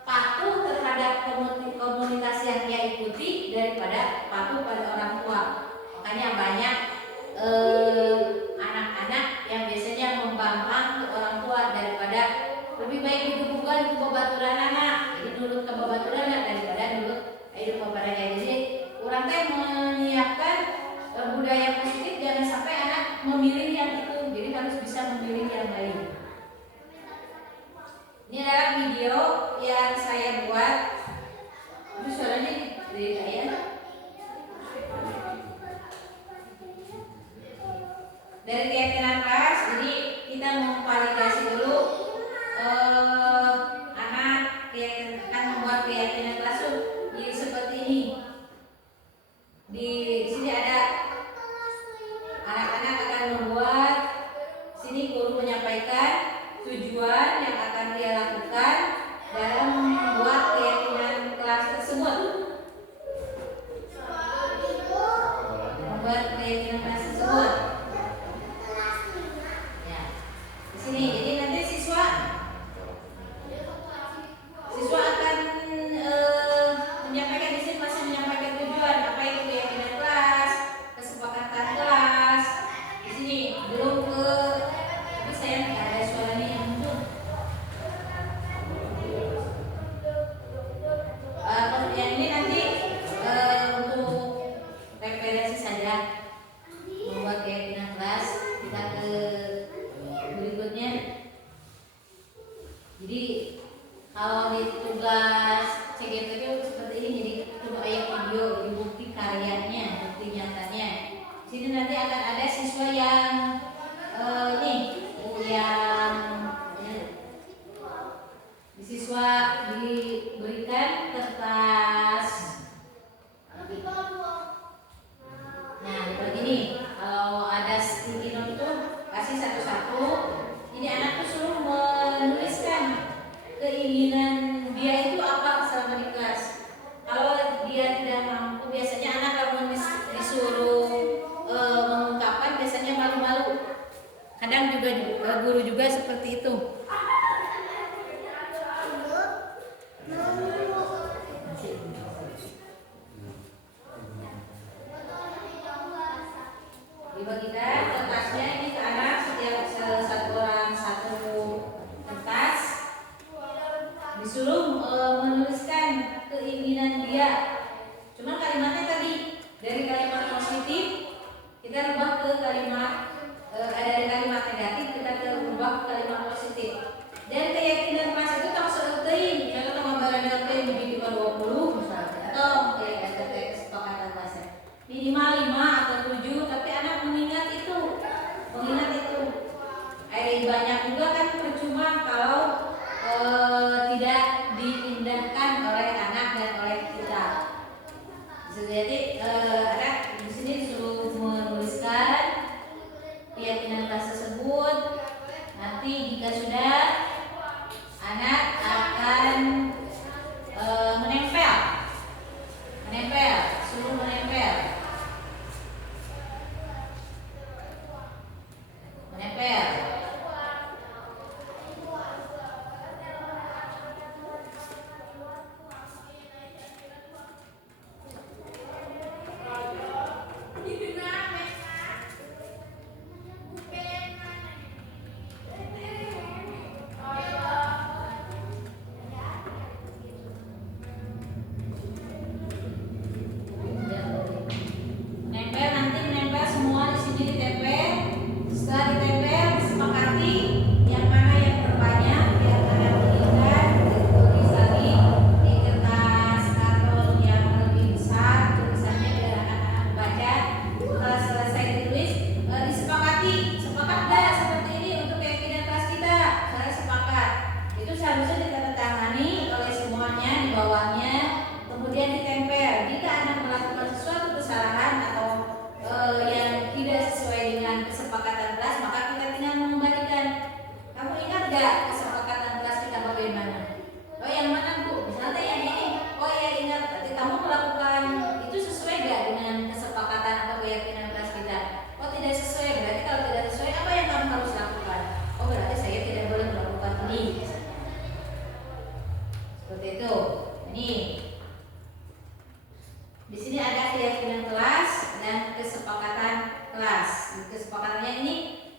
patuh terhadap komunitas yang dia ikuti daripada patuh pada orang tua. Makanya banyak anak-anak yang biasanya membangkang ke orang tua daripada lebih baik digebukan ke babaturan anak, jadi nurut ke babaturan anak daripada nurut hidup babaturan. Jadi orang teh menyiapkan budaya positif, jangan sampai anak memilih yang itu, jadi harus bisa memilih yang lain. Ini adalah video yang saya buat. Itu suaranya dari saya. Dari keyakinan kelas, jadi kita memvalidasi dulu anak akan membuat keyakinan kelas di seperti ini. Di sini ada anak-anak akan membuat, sini guru menyampaikan tujuan yang akan dia lakukan dalam membuat keyakinan kelas tersebut. Membuat keyakinan kelas tersebut. Ya. Di sini, jadi nanti siswa akan menyampaikan, di sini masih menyampaikan tujuan, apa itu keyakinan kelas, kesepakatan kelas. Di sini belum ke, tapi saya nggak ada suaranya yang muncul. Yang ini nanti untuk referensi saja, membuat keyakinan kelas. Kita ke berikutnya. Jadi kalau di tugas CGP itu seperti ini, jadi coba ayat video, jadi bukti karyanya, bukti nyatanya. Sini nanti akan ada siswa yang siswa diberikan kertas. Nah, begini, kalau ada sticky note itu kasih satu-satu. Ini anak tuh suruh menuliskan keinginan dia itu apa selama di kelas. Kalau dia tidak mampu, biasanya anak kalau disuruh mengungkapkan biasanya malu-malu. Kadang juga guru juga seperti itu. Dibagikan kertasnya ini ke anak, setiap satu orang satu kertas. Disuruh menuliskan keinginan dia. Cuma kalimatnya tadi dari kalimat positif kita rubah ke kalimat dari kalimat negatif kita rubah ke kalimat positif. Dan keyakinan kelas itu tak seuteuing, contoh nama barang teh di 20 misalnya, atau kayak ada kesepakatan kelasnya minimal 5 atau 7, tapi anak mengingat itu. Banyak juga kan percuma kalau tidak diindahkan oleh anak dan oleh kita. Jadi anak di sini disuruh menuliskan keyakinan kelas tersebut. Nanti jika sudah, anak akan menempel, suruh menempel.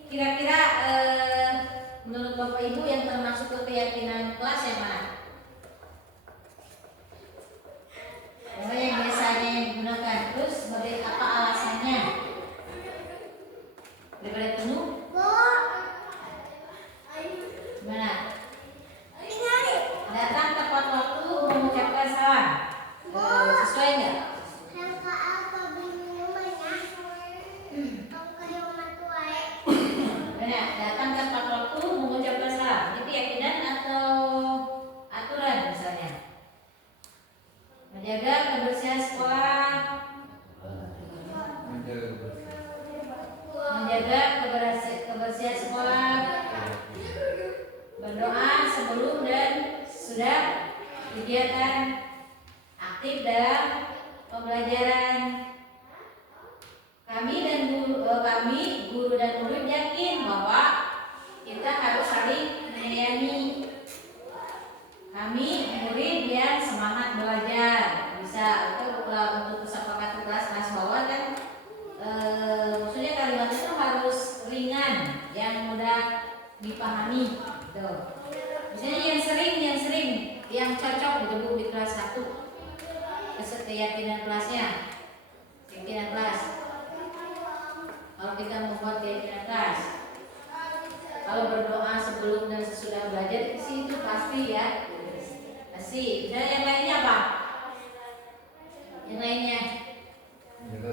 Kira-kira menurut Bapak Ibu yang termasuk ke keyakinan kelas yang mana? Yang biasanya yang digunakan. Terus sebagai apa alasannya? Daripada penuh? Gimana? Datang tepat waktu mengucapkan salam. Sesuai nggak? Benar, datang tepat waktu mengucapkan salam. Itu keyakinan atau aturan misalnya? Menjaga kebersihan sekolah, menjaga kebersihan sekolah, berdoa sebelum dan sesudah kegiatan, aktif dalam pembelajaran. Kami guru dan murid yakin bahwa kita harus saling menyayangi. Kami murid yang semangat belajar. Bisa untuk kesepakatan kelas bawah kan, maksudnya kalimat itu harus ringan, yang mudah dipahami. Gitu. Misalnya yang cocok gitu di kelas 1. Keyakinan kelasnya, keyakinan kelas. Kalau kita membuat keyakinan kelas, kalau berdoa sebelum dan sesudah belajar itu pasti ya. Pasti. Dan yang lainnya apa? Yang lainnya? Menjaga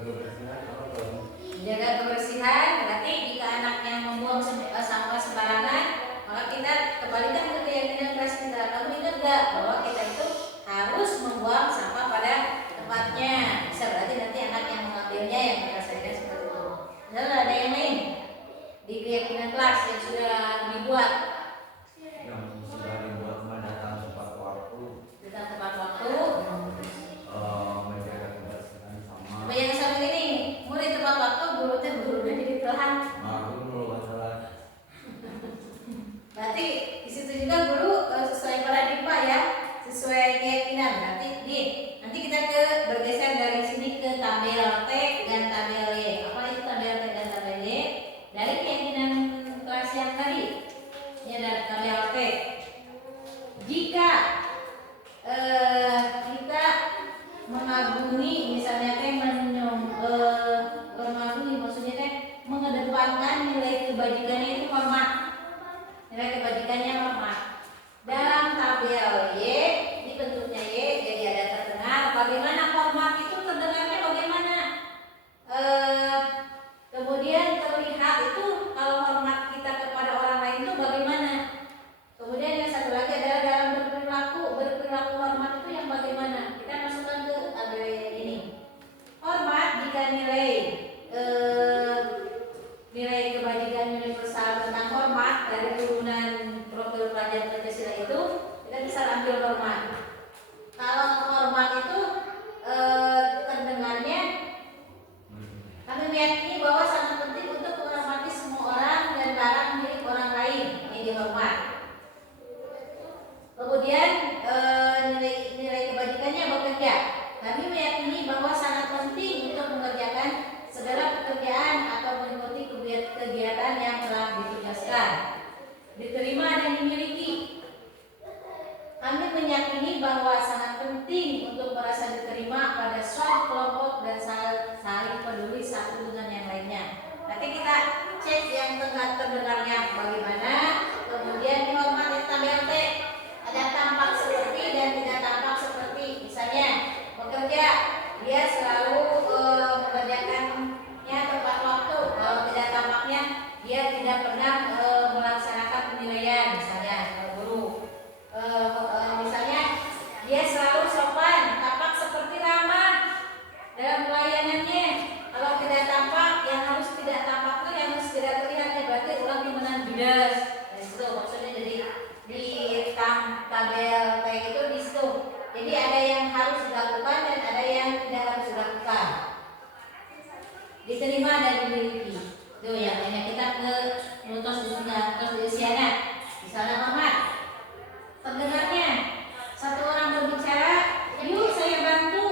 kebersihan. Berarti jika anaknya membuang sampah sembarangan, maka kita kembalikan ke keyakinan kelas kita. Kamu ingat gak bahwa kita itu harus membuang sampah pada tempatnya? Bisa berarti nanti anak yang mengambilnya yang merasakan seperti itu. Lalu ada yang lain di keyakinan kelas yang sudah dibuat? Yang sudah dibuat datang tepat waktu. Datang tepat waktu. Menjaga kebersihan sama. Yang sama ini mulai tepat waktu, gurunya jadi telat. Guru masalah. Berarti di situ juga guru sesuai paradigma ya, sesuai keyakinan. Berarti nanti kita bergeser dari sini ke tabel T dan tabel Y. Apa itu tabel T dan tabel Y? Dari keyakinan kelas yang tadi. Ini ada tabel T. Jika kita mengagumi, misalnya mengagumi, maksudnya mengedepankan nilai kebajikannya itu hormat. Nilai kebajikannya hormat. Dalam tabel Y, ini bentuknya Y, jadi ada terdengar. Bagaimana hormat itu terdengarnya bagaimana? Kemudian terlihat itu kalau hormat kita kepada orang lain itu bagaimana? Kemudian yang satu lagi adalah dalam berperilaku hormat itu yang bagaimana? Kita masukkan ke tabel ini. Hormat jika nilai kebajikan universal tentang hormat dari turunan profil pelajar Pancasila itu kita bisa ambil hormat. Kalau hormat itu terdengarnya kami meyakini bahwa sangat penting untuk menghormati semua orang dan barang milik orang lain. Ini dihormat. Kemudian nilai kebajikannya bekerja. Kami meyakini bahwa sangat penting untuk mengerjakan segala pekerjaan atau mengikuti kegiatan yang telah ditugaskan, diterima dan dimiliki. Kami meyakini bahwa sangat penting untuk merasa diterima pada suatu kelompok dan saling peduli satu dengan yang lainnya. Nanti kita cek yang terdengarnya bagaimana. Kemudian dihormati tabel T. Ada tampak seperti dan tidak tampak seperti. Misalnya bekerja, dia selalu mengerjakannya tepat waktu. Kalau tidak tampaknya, dia tidak pernah melaksanakan penilaian. Misalnya guru, misalnya dia selalu sopan, tampak seperti ramah dalam pelayanannya. Kalau tidak tampak, yang harus tidak tampak itu yang harus tidak terlihat. Berarti ulang menang judes. Itu maksudnya jadi di tabel T itu di situ. Jadi ada yang harus dilakukan dan ada yang tidak harus dilakukan. Diterima dan dimiliki. Itu yang lainnya kita ke nutus Luciana. Misalnya hormat. Terdengarnya satu orang berbicara, yuk saya bantu.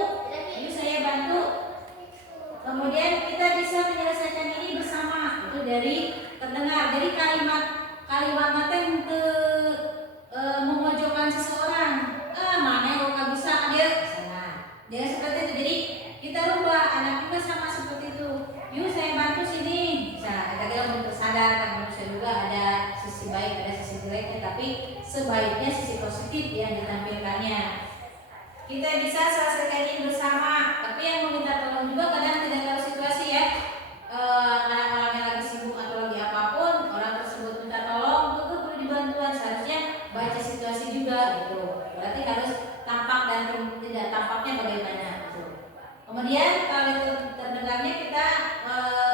terdengar. Jadi kalimat nanti untuk memojokkan seseorang. Mana yang gak bisa dia sana. Jangan seperti itu. Jadi kita rubah anak kita sama seperti itu. Yuk saya bantu sini. Nah, kita untuk sadar kan manusia juga ada sisi baik, ada sisi jeleknya, tapi sebaiknya sisi positif yang ditampilkannya. Kita bisa selesaikan ini bersama, tapi yang meminta tolong juga kadang tidak tahu situasi ya. Orang-orang yang lagi sibuk atau lagi apapun, orang tersebut minta tolong, itu perlu dibantuan. Seharusnya baca situasi juga gitu. Berarti harus tampak dan tidak tampaknya bagaimana. Gitu. Kemudian kalau itu terdengarnya kita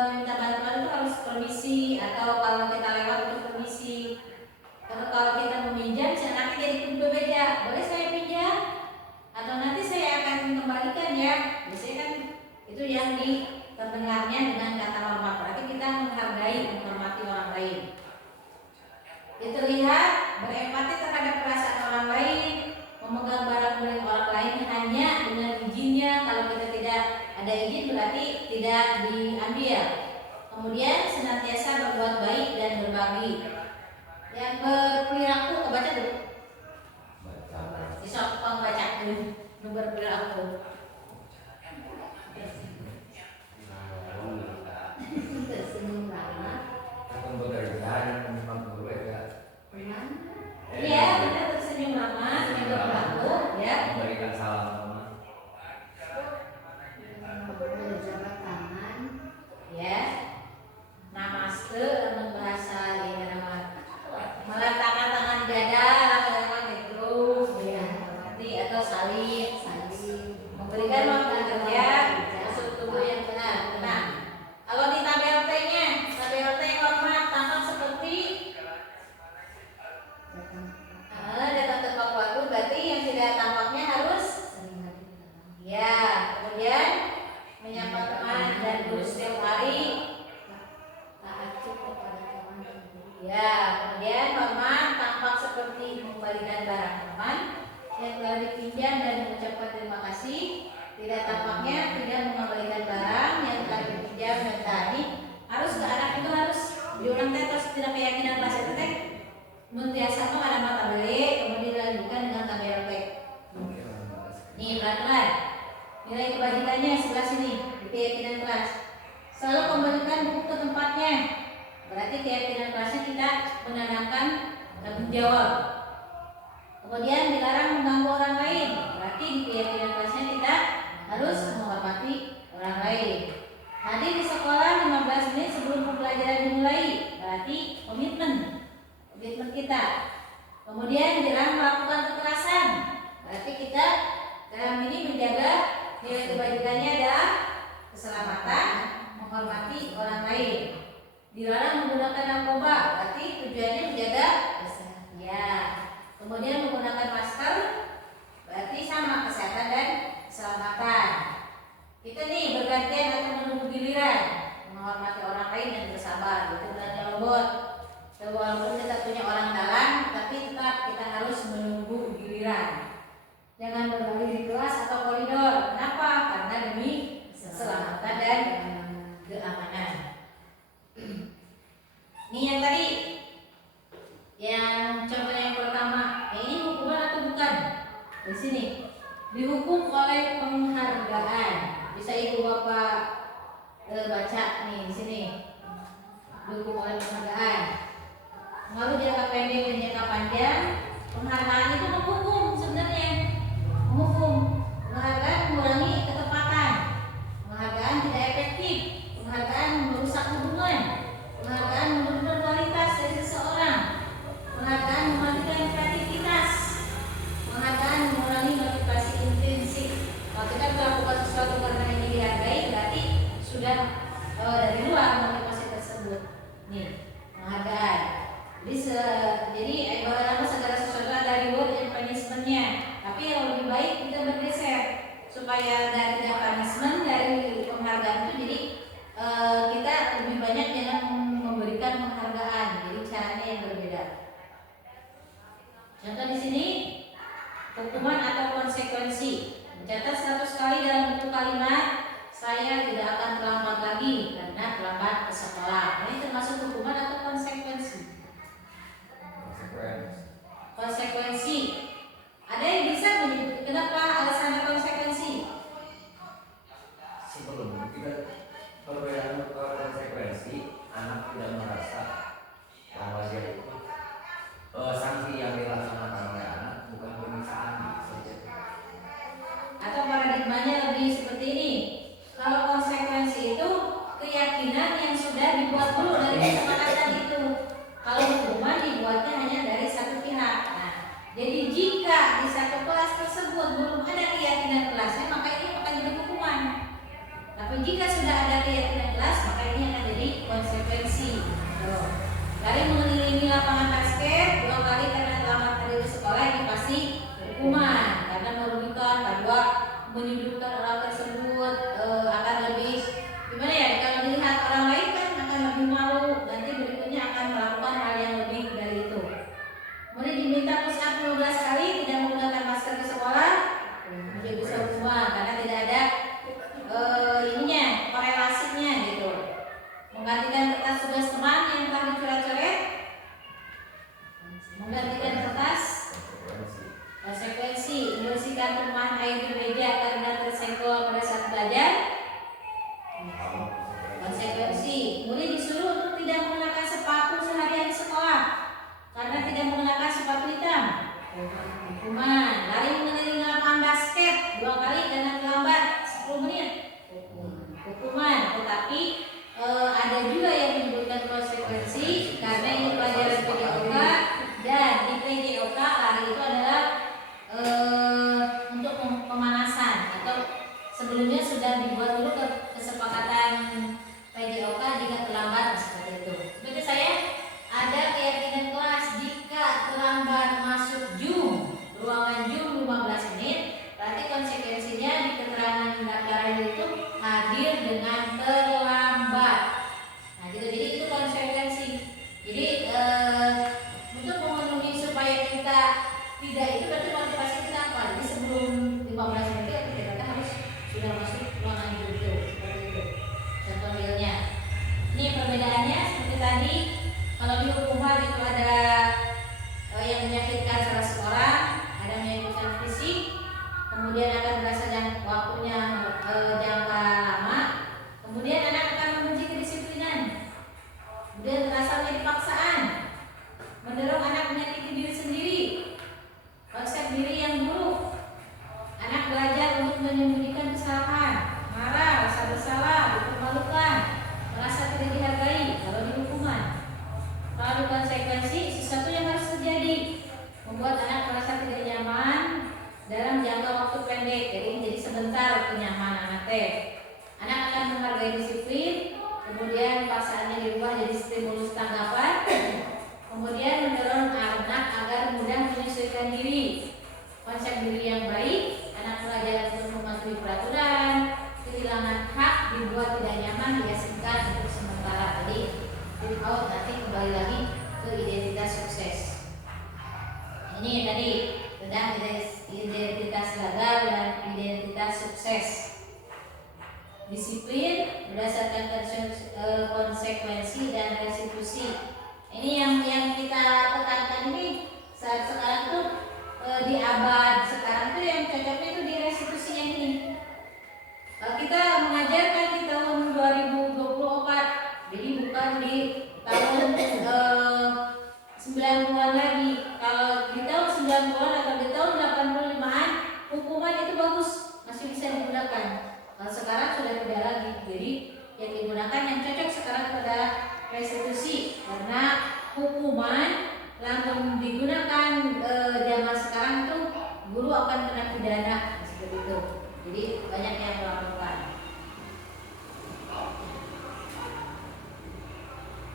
meminta bantuan itu harus permisi, atau kalau kita lewat itu permisi. Kalau kita meminjam, nanti jadi berbeda. Boleh saya pinjam? Atau nanti saya akan kembalikan ya. Biasanya kan itu yang terdengarnya dengan kata hormat. Berarti kita menghargai, menghormati orang lain. Itu lihat berempati terhadap perasaan orang lain, memegang barang milik orang lain hanya dengan izinnya. Kalau kita tidak ada izin berarti tidak diambil. Kemudian senantiasa berbuat baik dan berbagi. Yang berperilaku, kebaca dulu. Besok baca dulu berperilaku. Tersenyum ramah. Akan bekerja dan memang guru ya. Iya, kita tersenyum ramah, yang berperilaku, ya. Memberikan salam. Berjabat tangan. Ya. Namaste dalam bahasa ini nama. Meletakkan tangan dada, lakukan itu, ya. Nanti atau saling, memberikan waktu kerja, masuk tubuh yang benar. Nah, kalau di tabel T-nya, tabel T hormat tampak seperti datang tepat waktu, berarti yang tidak tampaknya harus ya. Kemudian menyapa teman dan guru setiap hari. Taat cukup pada teman dan guru. Ya, kemudian hormat tampak seperti mengembalikan barang teman yang telah dipinjam dan mengucapkan terima kasih. Tidak tampaknya tidak mengembalikan barang yang telah dipinjam dan tadi harus ke anak itu harus diulang terus tidak keyakinan kelas itu teh. Muntiasa mah ada mata beli, kemudian dilanjutkan dengan tabel P. Nih pelan-pelan. Nilai kebajikannya sebelah sini di keyakinan kelas. Selalu kembalikan buku ke tempatnya. Berarti keyakinan kelasnya kita menanamkan tanggung jawab. Kemudian dilarang mengganggu orang lain. Berarti di keyakinan kelasnya kita harus menghormati orang lain. Hadir di sekolah 15 menit sebelum pembelajaran dimulai. Berarti komitmen kita. Kemudian dilarang melakukan kekerasan. Berarti kita dalam ini menjaga nilai kebajikannya adalah keselamatan, menghormati orang lain. Dilarang menggunakan narkoba, berarti tujuannya menjaga kesehatan. Ya. Kemudian menggunakan masker, berarti sama kesehatan dan keselamatan. Kita nih bergantian atau menunggu giliran, menghormati orang lain dan bersabar. Itu belanja lembut. Walaupun kita punya orang dalam, tapi tetap kita harus menunggu giliran. Jangan berbalik di kelas atau koridor. Kenapa? Karena demi keselamatan dan keamanan. Ini yang tadi, yang contoh yang pertama, ini hukuman atau bukan? Di sini dihukum oleh penghargaan. Bisa ibu bapak baca nih di sini. Dihukum oleh penghargaan. Lalu jangka pendek dan jangka panjang. Penghargaan itu menghukum sebenarnya. Menghukum. Penghargaan mengurangi ketepatan. Penghargaan tidak efektif. Penghargaan merusak hubungan. Penghargaan menurunkan kualitas dari seseorang. Penghargaan mematikan kreativitas. Penghargaan mengurangi motivasi intrinsik. Kalau kita melakukan sesuatu karena ini dihargai, berarti sudah dari luar motivasi tersebut. Nih, penghargaan. Jadi ibaratnya segala sesuatu ada reward dan punishment-nya. Tapi yang lebih baik kita bergeser supaya dari punishment, dari penghargaan itu jadi kita lebih banyak dalam memberikan penghargaan. Jadi caranya yang berbeda. Contoh di sini hukuman atau konsekuensi. Mencatat 100 kali dalam bentuk kalimat, saya tidak akan terlambat lagi karena terlambat ke sekolah. Ini termasuk hukuman atau tadi tentang identitas gagal dan identitas sukses. Disiplin berdasarkan konsekuensi dan restitusi. Ini yang kita tekankan ini saat sekarang tuh di abad sekarang tuh yang cocoknya itu di restitusi yang ini. Kita mengajarkan di tahun 2024, jadi bukan di tahun 90-an lagi. Kalau di tahun 90-an atau di tahun 85-an, hukuman itu bagus, masih bisa digunakan. Kalau sekarang sudah tidak lagi. Jadi yang digunakan yang cocok sekarang adalah restitusi, karena hukuman langsung digunakan zaman sekarang itu guru akan kena pidana seperti itu. Jadi banyak yang melakukan.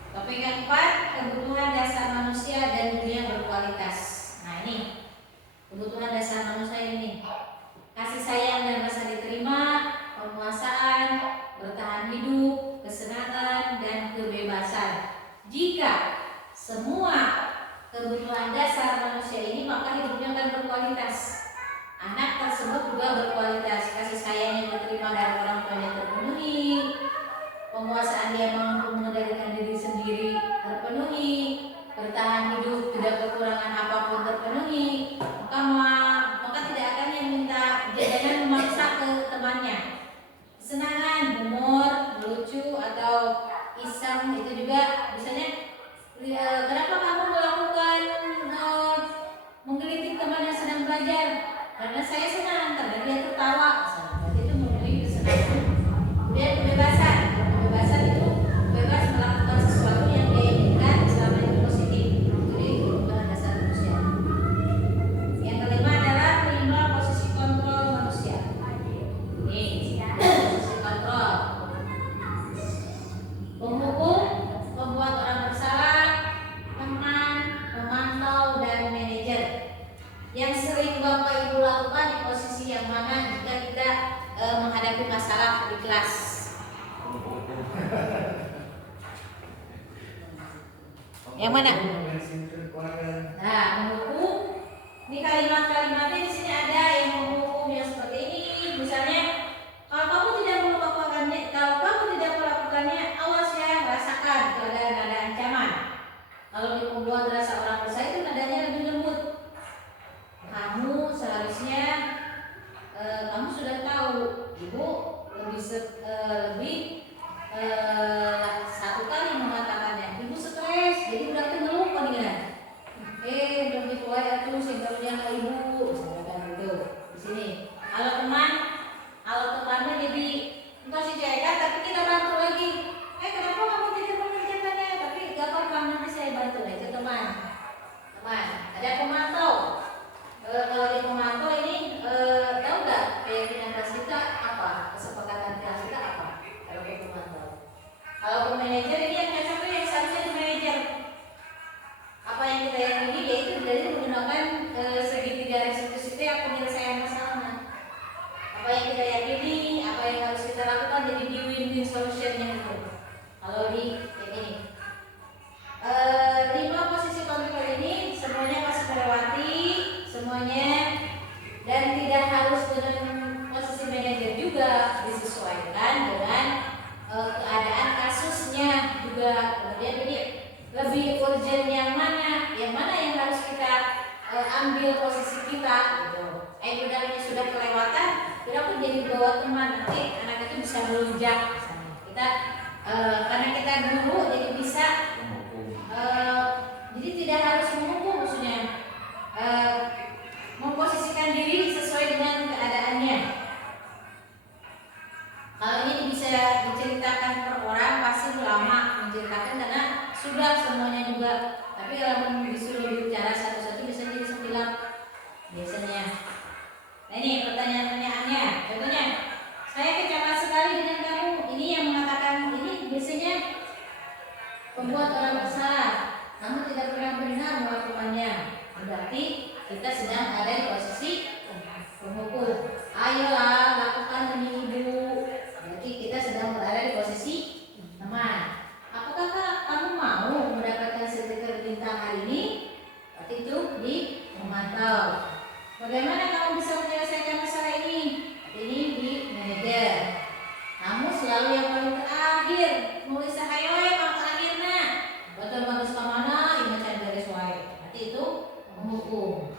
Topik yang keempat, kebutuhan dasar manusia dan dunia berkualitas. Nah ini kebutuhan dasar manusia ini: kasih sayang dan rasa diterima, penguasaan, bertahan hidup, kesenangan, dan kebebasan. Jika semua kebutuhan dasar manusia ini, maka hidupnya akan berkualitas. Anak tersebut juga berkualitas, kasih sayang yang diterima dari orang tuanya terpenuhi, penguasaan dia mampu mengendalikan diri sendiri terpenuhi, bertahan hidup tidak kekurangan apapun terpenuhi, maka tidak akan yang minta jajanan memaksa ke temannya. Kesenangan, humor, lucu atau iseng itu juga misalnya, kenapa kamu melakukan menggelitik teman yang sedang belajar? Karena saya senang, karena dia tertawa. Berarti itu memenuhi kesenangan. Kemudian kebebasan. Kebebasan itu bebas melakukan sesuatu yang dia inginkan selama itu positif. Jadi kebutuhan dasar manusia. Yang kelima adalah terima posisi kontrol manusia. Ini posisi kontrol. Penghukum, pembuat orang bersalah, teman, pemantau, dan manajer. Yang sering Bapak Ibu lakukan di posisi yang mana jika kita menghadapi masalah di kelas? Yang mana? Nah, menghukum. Ini kalimat-kalimatnya di sini ada yang menghukum yang seperti ini. Misalnya, kalau kamu tidak melakukannya, awas ya, rasakan. Itu ada nada ancaman. Kalau di pembuat rasa orang bersalah itu nadanya lebih lembut. Kamu seharusnya kamu sudah tahu, ibu lebih satu kali mengatakannya. Ibu stres, jadi udah ngeluh mendingan. Udah dituai atuh sehingga dia ibu, misalkan gitu. Di sini. Kalau temannya jadi engkau si cekat, tapi kita bantu lagi. Kenapa kamu tidak mengerjakannya? Tapi gak apa-apa, nanti saya bantu. Itu teman. Ada pemantau. Kalau di pemantau ini tahu nggak keyakinan kelas kita apa, kesepakatan kelas kita apa? Kalau ke pemantau. Kalau ke manajer ini yang cocoknya yang seharusnya di manajer. Apa yang kita yakini yaitu dari menggunakan segitiga restitusi itu yang penyelesaian masalahnya. Apa yang kita yakini, apa yang harus kita lakukan, jadi di win-win solutionnya itu. Kalau di yang ini. 5 posisi kontrol ini semuanya masih melewati semuanya, dan tidak harus dengan posisi manajer juga, disesuaikan dengan keadaan kasusnya juga. Kemudian ini lebih urgent yang mana yang harus kita ambil posisi kita gitu. Ini sudah kelewatan, kita pun jadi bawa teman, nanti anak itu bisa melunjak kita karena kita guru jadi bisa jadi tidak harus menghukum, maksudnya memposisikan diri sesuai dengan keadaannya. Kalau ini bisa diceritakan per orang pasti lama menceritakan karena sudah semuanya juga. Tapi kalau disuruh bicara satu-satu bisa jadi 9 biasanya. Nah ini pertanyaan-pertanyaannya. Contohnya, saya kecewa sekali dengan kamu. Ini yang mengatakan ini biasanya membuat orang bersalah. Kamu tidak pernah benar melakukannya. Berarti kita sedang ada di posisi penghukum. Ayolah lakukan demi ibu. Berarti kita sedang berada di posisi teman. Apakah kamu mau mendapatkan stiker bintang hari ini? Berarti itu di memantau. Bagaimana kamu bisa menyelesaikan masalah ini? Ini di manajer. Kamu selalu yang paling terakhir. Nulis hayo yang terakhir nah. Betul bagus ke mana? Ini cari garis wae. Berarti itu menghukum.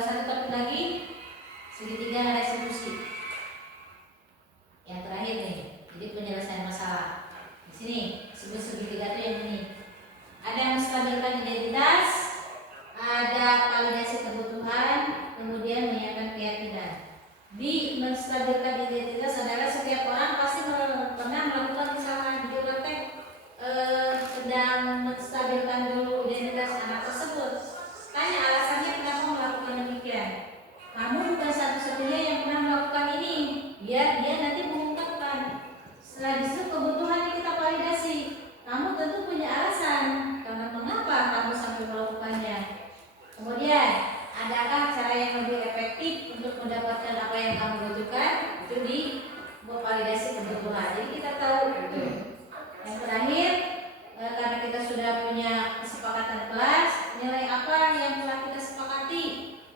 Satu topik lagi, segitiga restitusi. Yang terakhir nih, jadi penyelesaian masalah. Di sini sebut segitiga itu yang ini. Ada yang menstabilkan identitas, ada validasi kebutuhan, kemudian menyiapkan keyakinan. Di menstabilkan identitas adalah setiap orang pasti pernah melakukan kesalahan. Dia praktek sedang menstabilkan dulu identitas anak tersebut. Tanya alasannya kenapa melakukan demikian. Kamu bukan satu-satunya yang pernah melakukan ini. Biar dia nanti mengungkapkan. Setelah disitu kebutuhannya kita validasi. Kamu tentu punya alasan karena mengapa kamu sampai melakukannya. Kemudian, adakah cara yang lebih efektif untuk mendapatkan apa yang kamu butuhkan? Itu di validasi kebutuhan. Jadi kita tahu. Yang terakhir, karena kita sudah punya kesepakatan kelas, nilai apa yang telah kita sepakati.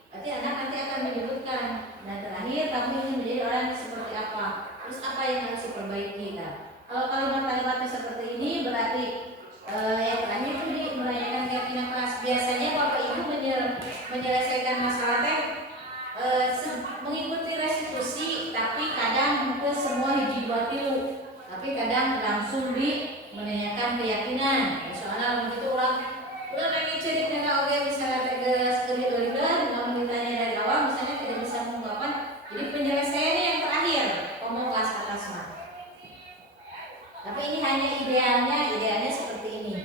Berarti anak nanti akan menyebutkan. Dan terakhir, kamu ingin menjadi orang yang seperti apa? Terus apa yang harus diperbaiki? Kalau kalimat-kalimatnya seperti ini, berarti yang terakhir itu menanyakan keyakinan kelas. Biasanya Bapak Ibu menyelesaikan masalah mengikuti restitusi, tapi kadang ke semua hiji dua tilu. Tapi kadang langsung menanyakan keyakinan. Soalnya begitu orang lagi cerita dengan oke misalnya tegas keri-keri, namun ditanya dari awal misalnya tidak bisa mengungkapkan. Jadi penyelesaiannya yang terakhir, ngomong kelas atas mah. Tapi ini hanya idealnya seperti ini.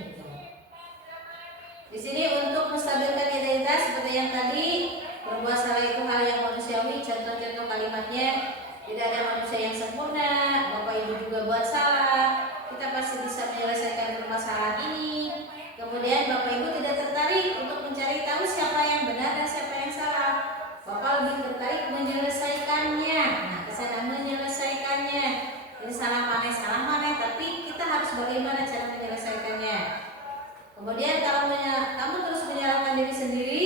Di sini untuk menstabilkan identitas seperti yang tadi, berbuat salah itu hal yang manusiawi. Contoh-contoh kalimatnya, tidak ada manusia yang sempurna. Bapak Ibu juga buat salah. Kita pasti bisa menyelesaikan permasalahan ini. Kemudian Bapak Ibu tidak tertarik untuk mencari tahu siapa yang benar dan siapa yang salah. Bapak lebih tertarik menyelesaikannya. Nah, kesana menyelesaikannya. Jadi salah mana, tapi kita harus bagaimana cara menyelesaikannya. Kemudian kalau kamu terus menyalahkan diri sendiri,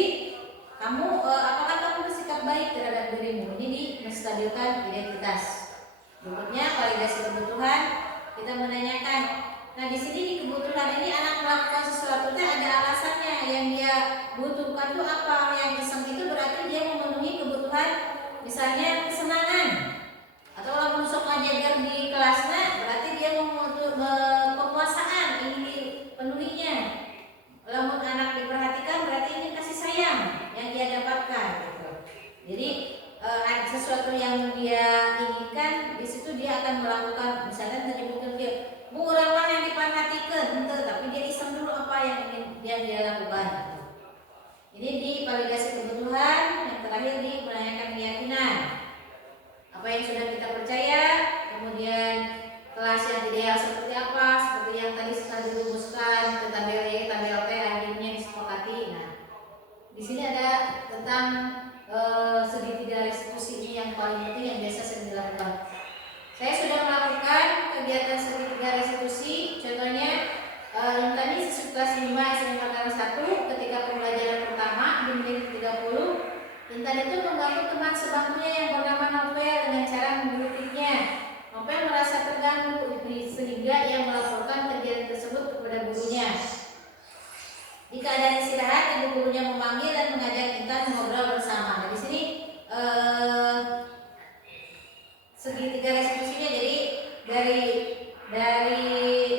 apakah kamu bersikap baik terhadap dirimu? Ini menstabilkan identitas. Berikutnya validasi kebutuhan. Kita menanyakan. Nah di sini di kebutuhan ini anak melakukan sesuatu ada alasannya. Yang dia butuhkan itu apa? Yang iseng itu berarti dia memenuhi kebutuhan, misalnya kesenangan. Atau kalau masuk ngajar di kelasnya, berarti dia penguasaan ingin dipenuhinya. Kalau anak diperhatikan, berarti ini kasih sayang yang dia dapatkan. Gitu. Jadi sesuatu yang dia inginkan, di situ dia akan melakukan. Misalnya menyebutkan dia, bu orang yang diperhatikan, tapi dia iseng dulu apa yang ingin dia lakukan. Ini di validasi kebutuhan. Yang terakhir di menanyakan keyakinan. Apa yang sudah kita percaya, kemudian kelas yang ideal seperti apa, seperti yang tadi sudah dirumuskan, tabel Y, tabel T, akhirnya disepakati. Nah, di sini ada tentang segitiga restitusi ini yang paling penting yang biasa sering dilakukan. Saya sudah melakukan kegiatan segitiga restitusi, contohnya tadi siswa kelas 5 SMA kelas 1 ketika pembelajaran pertama di menit 30. Intan itu mengganggu teman sebangkunya yang bernama Novel dengan cara mengkritiknya. Novel merasa terganggu sehingga ia melaporkan kejadian tersebut kepada gurunya. Di keadaan istirahat, ibu gurunya memanggil dan mengajak Intan mengobrol bersama. Nah, di sini segitiga restitusinya jadi dari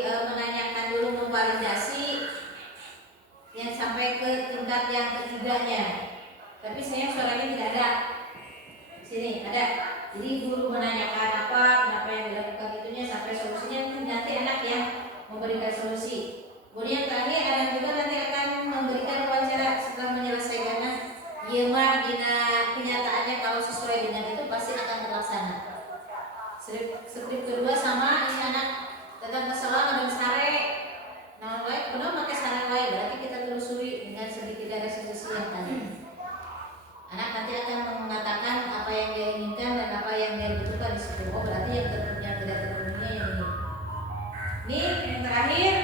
menanyakan dulu, memvalidasi yang sampai ke tingkat yang ketiganya. Tapi saya suaranya tidak ada. Di sini ada. Jadi guru menanyakan kenapa yang dilakukan itunya sampai solusinya, nanti anak yang memberikan solusi. Kemudian terakhir anak juga nanti akan memberikan wawancara setelah menyelesaikannya. Iya mah kenyataannya kalau sesuai dengan itu pasti akan terlaksana. Skrip kedua sama ini anak tentang kesalahan dan sare. Nah, kenapa pakai sare berarti kita telusuri dengan segitiga restitusi yang tadi. Anak nanti akan mengatakan apa yang dia inginkan dan apa yang dia butuhkan di situ. Oh, berarti yang tidak terpenuhinya yang ini. Ini yang terakhir.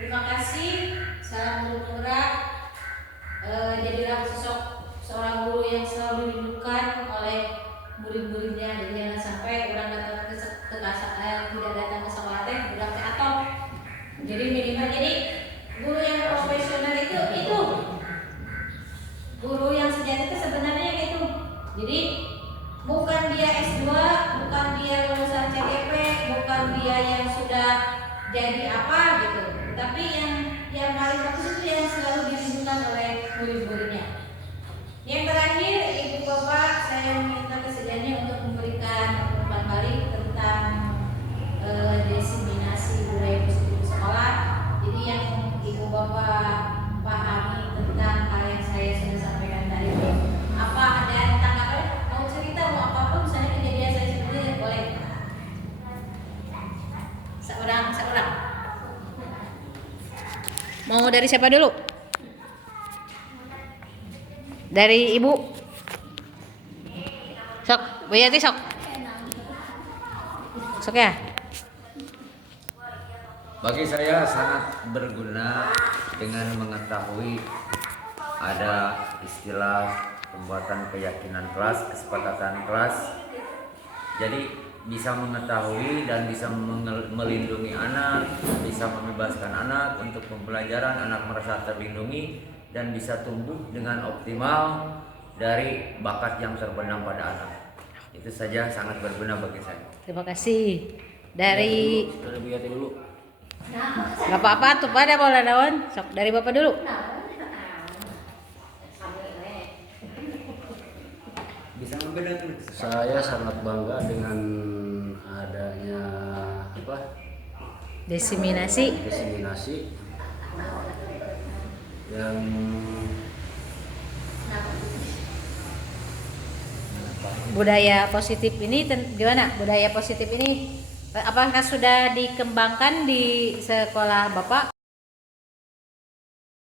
Terima kasih. Salam guru penggerak. jadilah sosok seorang guru yang selalu dirindukan oleh murid-muridnya. Jadi jangan sampai orang datang ke tidak datang ke sekolah teh udah teh atau jadi minimal jadi guru yang profesional itu guru yang sejati itu sebenarnya itu. Jadi bukan dia S2, bukan dia lulusan CGP, bukan dia yang sudah jadi apa gitu, tapi yang paling bagus itu yang selalu dirindukan oleh murid-muridnya. Yang terakhir, Ibu Bapak, saya meminta kesediaannya untuk memberikan umpan balik tentang diseminasi budaya positif di sekolah. Jadi yang Ibu Bapak pahami tentang hal yang saya sudah sampaikan tadi, apa ada tanggapan? Mau cerita mau apapun, misalnya kejadian saya seperti ini boleh. Seorang. Mau dari siapa dulu? Dari Ibu. Sok, Bu Yati sok. Sok ya. Bagi saya sangat berguna dengan mengetahui ada istilah pembuatan keyakinan kelas, kesepakatan kelas. Jadi bisa mengetahui dan bisa melindungi anak, bisa membebaskan anak untuk pembelajaran, anak merasa terlindungi dan bisa tumbuh dengan optimal dari bakat yang terbenam pada anak. Itu saja sangat berguna bagi saya. Terima kasih. Dari Bu Yati dulu. Gak apa-apa tuh pada bola daun. Sok dari Bapak dulu. Bisa membedakan. Saya sangat bangga dengan adanya Diseminasi diseminasi yang budaya positif ini gimana? Budaya positif ini apakah sudah dikembangkan di sekolah Bapak?